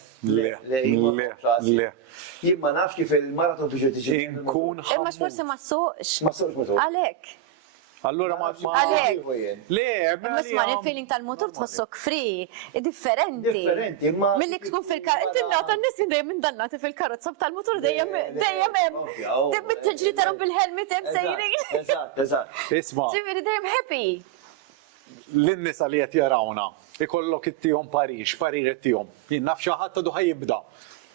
Jien ma nafx kif il-maraton biex tiġi. Inkun Imma forsi ma suqx. Ma suqx motor. Għalek. Allura ma. Għalek. Le, Imma sma il-feeling tal-motor tħossok free, differenti. Differenti, imma. Milli tkun fil-karozza. Inti nata n-nies dejjem indannati fil-karozza tal-motor dejjem hemm. Dejjem tiġri tarhom bil-helmet hemm sejrin. Eżatt. Isma'. Ġifieri dejjem happy. L-nisa li qed jarawna, ikollok ittihom parir ittihom. Jien naf xi ħadd għadu ħajibda.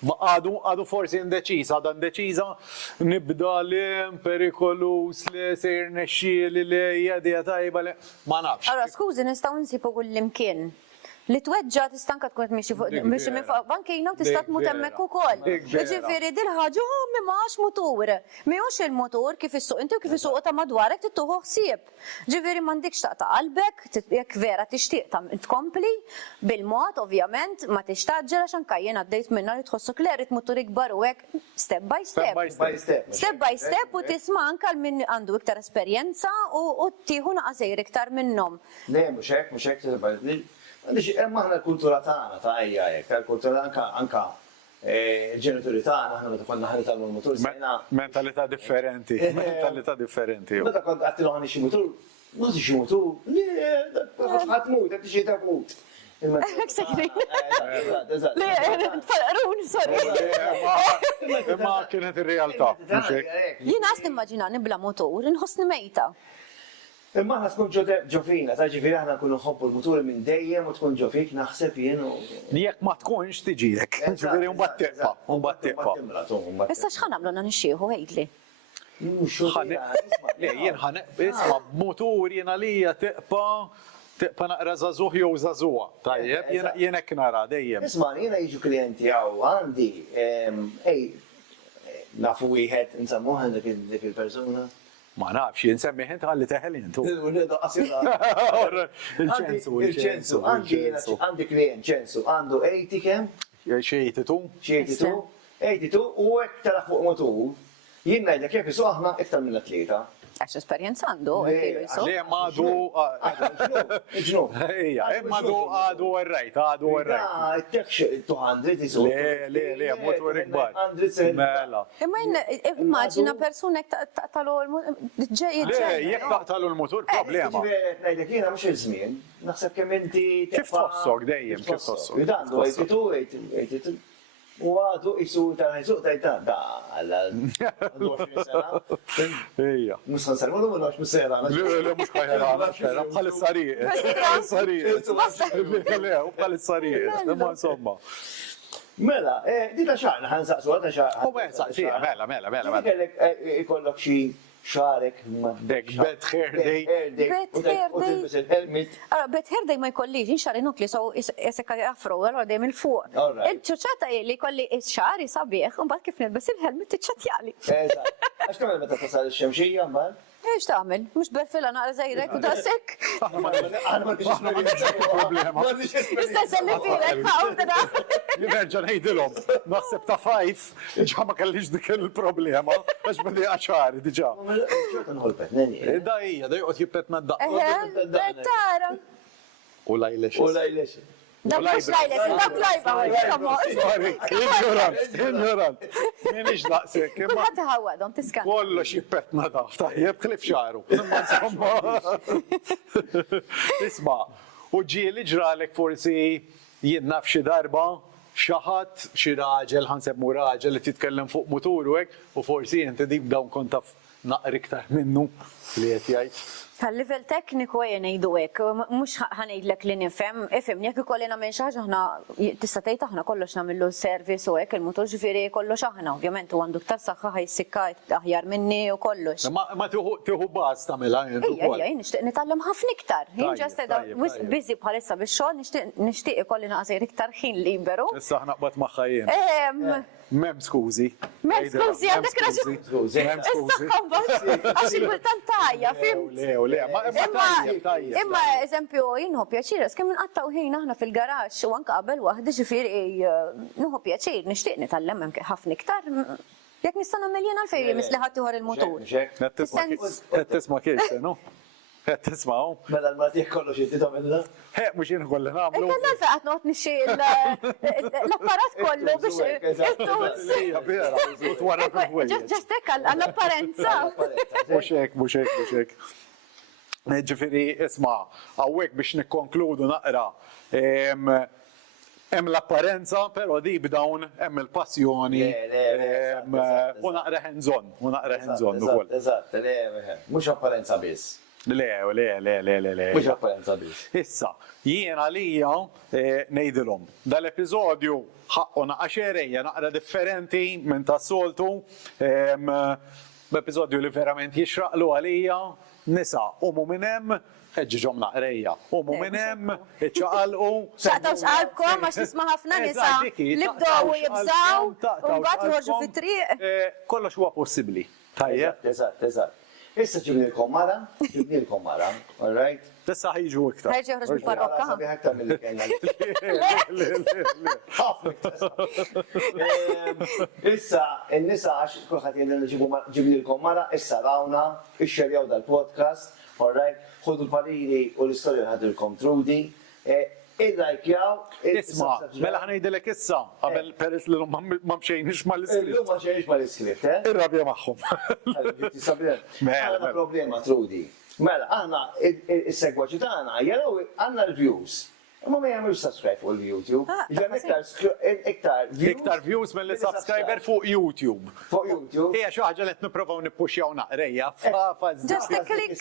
Ma għadu forsi indeċiża, għadha indeċiża, nibda li perikolus li sejr nexxieli li hija tajba li ma nafx. Allora, skużi, nistgħu nsibu kullimkien. Li tweġġa tistanka tkun tmixi fuq minn fuq bankina u tista' tmut hemmhekk ukoll. Jiġifieri dil ħaġa m'għax mutur. Mihux il-mutur kif issuq inti u kif isuq ta' madwarek tittuħu ħsieb. Ġifieri m'għandikx taqta' qalbek, jekk vera tixtieq tkompli bil-mod ovvjament ma tixtaġġel għax anke jien għaddejt minnha li tħossok le rid mutur ikbar u hekk step by step. Step by step u tisma' anke min għandu iktar esperjenza u tieħu naqasejr iktar minnhom. Le, mhux hekk. Għandix, maħna l-kultura tagħna ta' ejja hekk, l-kultura anka il-ġenituri tagħna aħna meta konna ħanita l-motur sejna. Mentalità differenti. Meta kont għattilu ħani xi mutur, ma xi mutur, le, ħadd mut, qed tixi ta' mut. Le, tfarqruni, sorry. Imma kienet ir-realtà. Jien għas nimmaġina nibla motur, inħossni mejta. Imma aħna tkun ġofina, ta' ġifieri aħna nkunu nħobbu l-muturi minn dejjem u tkun ġofik naħseb jien. Jekk ma tkunx tiġilek, ġifieri mbagħad teqpa'. Issa x'ħan nagħmlu nixxieħu ngħidli. Le, jien isma' b'mutur jien għalija teqpa naqra żagħżugħ jew żagħżugħa. Tajjeb, jien hekk nara dejjem. Isma' jiena jiġu klijenti hawn għandi nafu wieħed insemmuha dik il-persuna. Ma nafx, jinsemmi ħint għalli teħel jintu. Il-ċensu. Għandi klient ċensu, għandu 80 kem? Xiejtitu? 82 u għek tara fuq motur. Jien ngħidlek kif isu aħna iktar minn tlieta. Għax esperjenza għandu, kielu jisu. Le madu. Ġnu. Ejja, madu għadu għarrajt, għadu għarrajt. Tekx 200 isu. Le, motor ikbar. 100 Mela. Imma immaġina personek tal-olmu ġejjed. Le, jek taqtalu l-motor problema. Ngħidlek jiena mhux il-żmien. Naħseb kemm inti. Kif tħossok dejjem, kif tħossok? Dandu 82. U għadu isu tal-ħajsuq tajta da għal-20 sena. Ejja. Mus għansarmu l-għu mux sera. Le, mux ħajra, bħal s-sarijiet. Le, u bħal s-sarijiet. Ma insomma. Mela, di ta' xarna ħansaqsu, ta' xarna. U saqsija, mela. Kellek ikollok xi xarek ma' Dek, bed hair day. U tilbis il-helmet. Bet hair day ma jkollix, inxari nukli so jesek afro, għallu dejjem il-fuq. Alright. Il-ċuċata li kolli xari sabiħ, un bad kif nilbis il-helmet t-ċatjali. Eżatt. Għax kamel meta tasal il-xemxija, mbagħad? Eħx taħmel, mux berfila naqra zaħirek u da sekk. Problema. Issa selli firek, għawdra. Jinerġa nejdilom, naħseb ta' fajf, ġa ma kellix dik il-problema, għax badi għaxari diġa. Da hija, da jgħot jippetna d-daqqa. Bettara. U lajlex. U lajlex. Da mux lajles, da plajba. Sorry, ignorant. Minix daqsek. Kulħat ħawadhom tiskan. Kollox jippetna da, tajjeb klif xaru. Isma, u ġieli ġralek forsi jien naf xi darba, xaħat xi raġel, ħanseb mu raġel li titkellem fuq muturu hekk, u forsi inti dik dawn kont taf naqri iktar minnu li qed jgħid. Tal-level tekniku għajna jgħidu għek, mux ħanajdlek li nifem, jek ikolli namen xaħġa ħna, tista tejta ħna kollox namillu service u għek, il-motor ġifiri kollox ħna, ovvjament, u għandu ktar saħħa ħajsikka aħjar minni u kollox. Ma tiħu baz tamela, jentu kol. Ejja, nishtiq nitallem ħafna iktar. Jien ġast edha, bizi bħalissa biex-xol, nishtiq ikolli naqsir iktar ħin liberu. Issa ħna qbat maħħajjen. Mem skużi. Mem skużi, għandek raġun. Mem skużi. Għax il-kultan tajja, fimt. Imma eżempju, jinħu pjaċir, skemm nqattaw ħin aħna fil-garax u anka qabel waħda ġifieri nħu pjaċir, nixtieq nitallem hemm ħafna iktar. Jekk nista' nagħmel jien għalfejn misli ħadd ieħor il-mutur. Qed tisma' kif, no? Qed tisma'w. Mela l-martiq kollox inti tagħmilha? Mhux jien kolli nagħmlu. Kellna fejqat noqgħod nixxi l-apparat kollu biex il-tools. Ġast hekk għall-apparenza. Mhux hekk. Ġifieri isma' hawnhekk biex nikkonkludu naqra. Hemm l-apparenza, però deep down hemm il-passjoni u naqra hands-on ukoll. Eżatt, mhux apparenza biss. Le. Mhux apparenza biss. Issa, jien għalija ngħidilhom. Dal-episodju ħaqqu naqra xerejja naqra differenti minn tas-soltu. B'episodju li verament jixraqlu għalija nisa umu minn hemm ħeġġiġhom naqrejja. Umu minn hemm iċċaqalqu. Xaqtaw xqalkom għax nisma' ħafna nisa li bdew jibżaw u mbagħad joħorġu fit-triq. Kollox huwa possibbli. Tajjeb. Eżatt. Issa ġibnilkom mara, all right? Tissa ħiġu iktar. Ħeġġi joħroġ bil-parrokka. Sabi aktar mill-li kena. Issa, n-nisa għax kulħadd jgħidilna ġibnilkom mara, issa rawna, ixxerjaw dal-podcast, all right? Ħodu l-pariri u l-istorja ħadilkom Trudi. Id-lajkjaw. Isma, mela ħanajdilek issa, qabel peress li ma mxejnix mal-iskript. Illum ma mxejnix mal-iskript, Irrabja magħhom. Għanna problema, Trudi. Mela, għanna il-segwaċi tagħna jaraw għanna l-views. Ma ma jgħamil subscribe fuq YouTube. Iktar views mill subscriber fuq YouTube. Fuq YouTube. Ija xi ħaġa li qed nippruvaw nippuxjaw naqrejja. Just a click.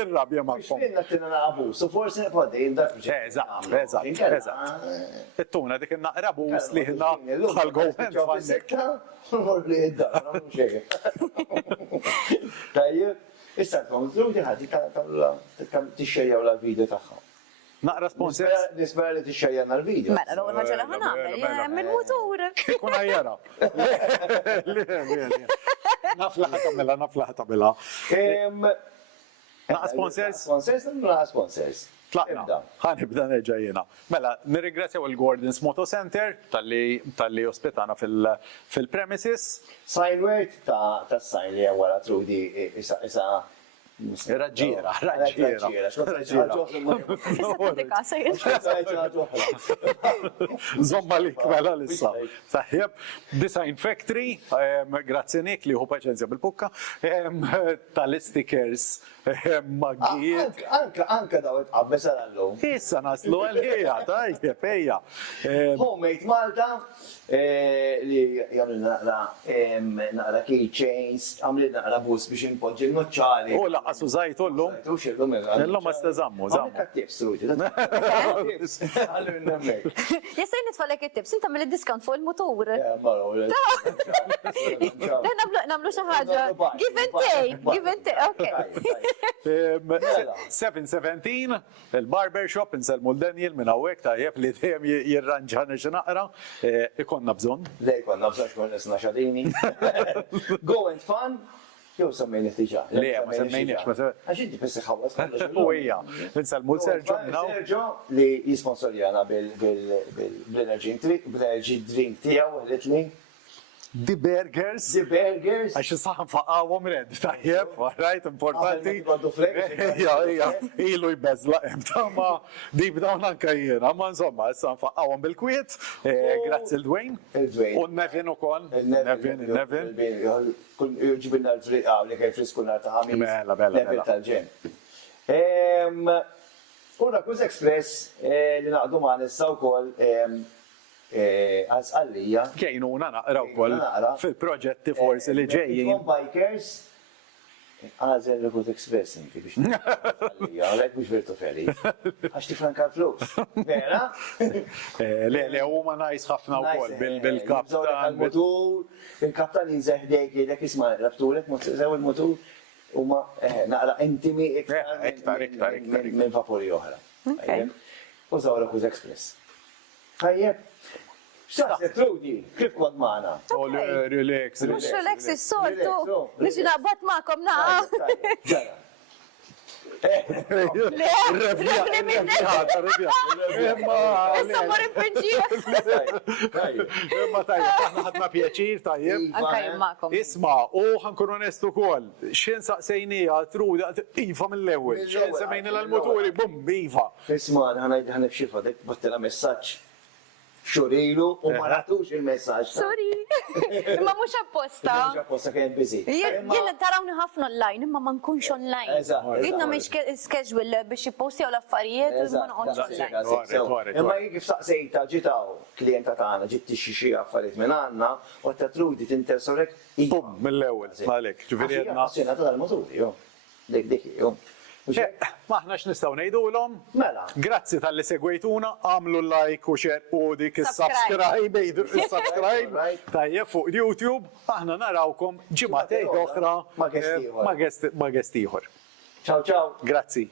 Irrabja magħhom. X'inna tina naqbu, so forsi nipodi jindak. Eżatt. Ittuna dik in-naqra bus li ħna bħal li id-dar, tajjeb, issa tkontru ħadi tixxejjaw l-video tagħha. Naqra sponsors. Nispera li tixxejjana l-video. Mela, l-ewwel ħaġa li ħanagħmel hemm il-mutur. Kun ajjara. Naflaħa tagħmilha. Naqa sponsors? Sponsors. Tlaqna, ħanibda neġa jena. Mela, nirringrazzjaw il-Gordon's Moto Center tal-li ospitana fil-premises. Signword ta' sign li wara Trudi isa Raġġiera. Zomma li kmela lissa. Saħjeb, Design Factory, grazzi nik li hu paċenzja bil-pukka, tal-stickers, maggijiet. Anka daw it-qabbes għal-lum. Issa naslu għal-ħija, tajjeb, ejja. Homemade Malta, li jgħamlu naqra keychains, għamlu naqra bus biex impoġġi l-noċċali. U laqqas użajt ullum. Illum ma stazammu, zammu. Jisaj nitfallek it-tips, inta mill-discount fuq il-motor. Namlu xaħġa. Give and take, ok. 717, il-barbershop, nselmu l-Daniel minn hawnhekk tajjeb li dejjem jirranġana xi naqra, ikonna bżonn. Lej konna bżonn xkun nisna xadini. Go and fun. Jew semmejni tiġa. Le, ma semmejniex, ma semmejniex. Għax inti pissi ħawas. U hija, nselmu l-Serġo minn hawn. Serġo li jisponsorjana bil-energy drink tiegħu għalitli. The Burgers. The Burgers. Għax saħan faqawhom red, tajjeb, rajt, importanti. Ilu jbeżla, ma dib dawn anka jiena, ma insomma, saħan faqawhom bil-kwiet, grazzi l-Dwayne. U n-Nevin u kon. Nevin. Ġibinna l-friqa, li kaj frisku nar ta' ħamis. Bella. Nevin tal-ġen. Ura, Cruise Express li naqdu ma' nissa u kol għal-sqallija. Kejnuna naqra wkoll fil-proġetti forsi li ġejjin. Bikers, għazel Recruit Express inti biex għalek biex vertu feli. Għax tifranka l-flus. Vera? Le, huma najs ħafna wkoll bil-kaptan. Il-kaptan jinżeħdek jidek isma' rabtulek, sew il-motur, u ma naqra intimi iktar minn vapori oħra. Użaw Recruit Express. Tajjeb. Xaħse Trudi, kif kont maħna? Relax. Mux relax il-soltu. Nixi naqbat ma'kom naqa. Ġara. Issa mor impenġija. Imma tajjeb, aħna ħadna pjaċir tajjeb. Anka jimmakom. Isma, u ħankun onestu kol, xin saqsejnija, Trudi, Iva mill-ewel, xin semmejni l-moturi, bum, Iva. Isma, ħana bxifa, dek battela messaċ. Xurilu u ma ratux il-messaġġ. Sorry. Imma mhux apposta. Mhux apposta kien busy. Jien tarawni ħafna online, imma ma nkunx online. Jidna mhix schedule biex jippostjaw l-affarijiet u ma noqgħodx online. Imma kif saqsejta ġitaw klijenta tagħna ġiet tixxi xi affarijiet minn għandna u ta' Trudi tintersorek. Bum, mill-ewwel, għalek, ġifieri għedna. Appassionata tal-moturi, jo. Dik, jo. Maħnax nistaw nejdulhom. Mela. Grazzi tal-li segwejtuna, għamlu like u share u dik il-subscribe, il-subscribe. Tajjeb fuq YouTube, aħna narawkom ġimatej oħra ma' gestiħor. Ciao, ciao. Grazzi.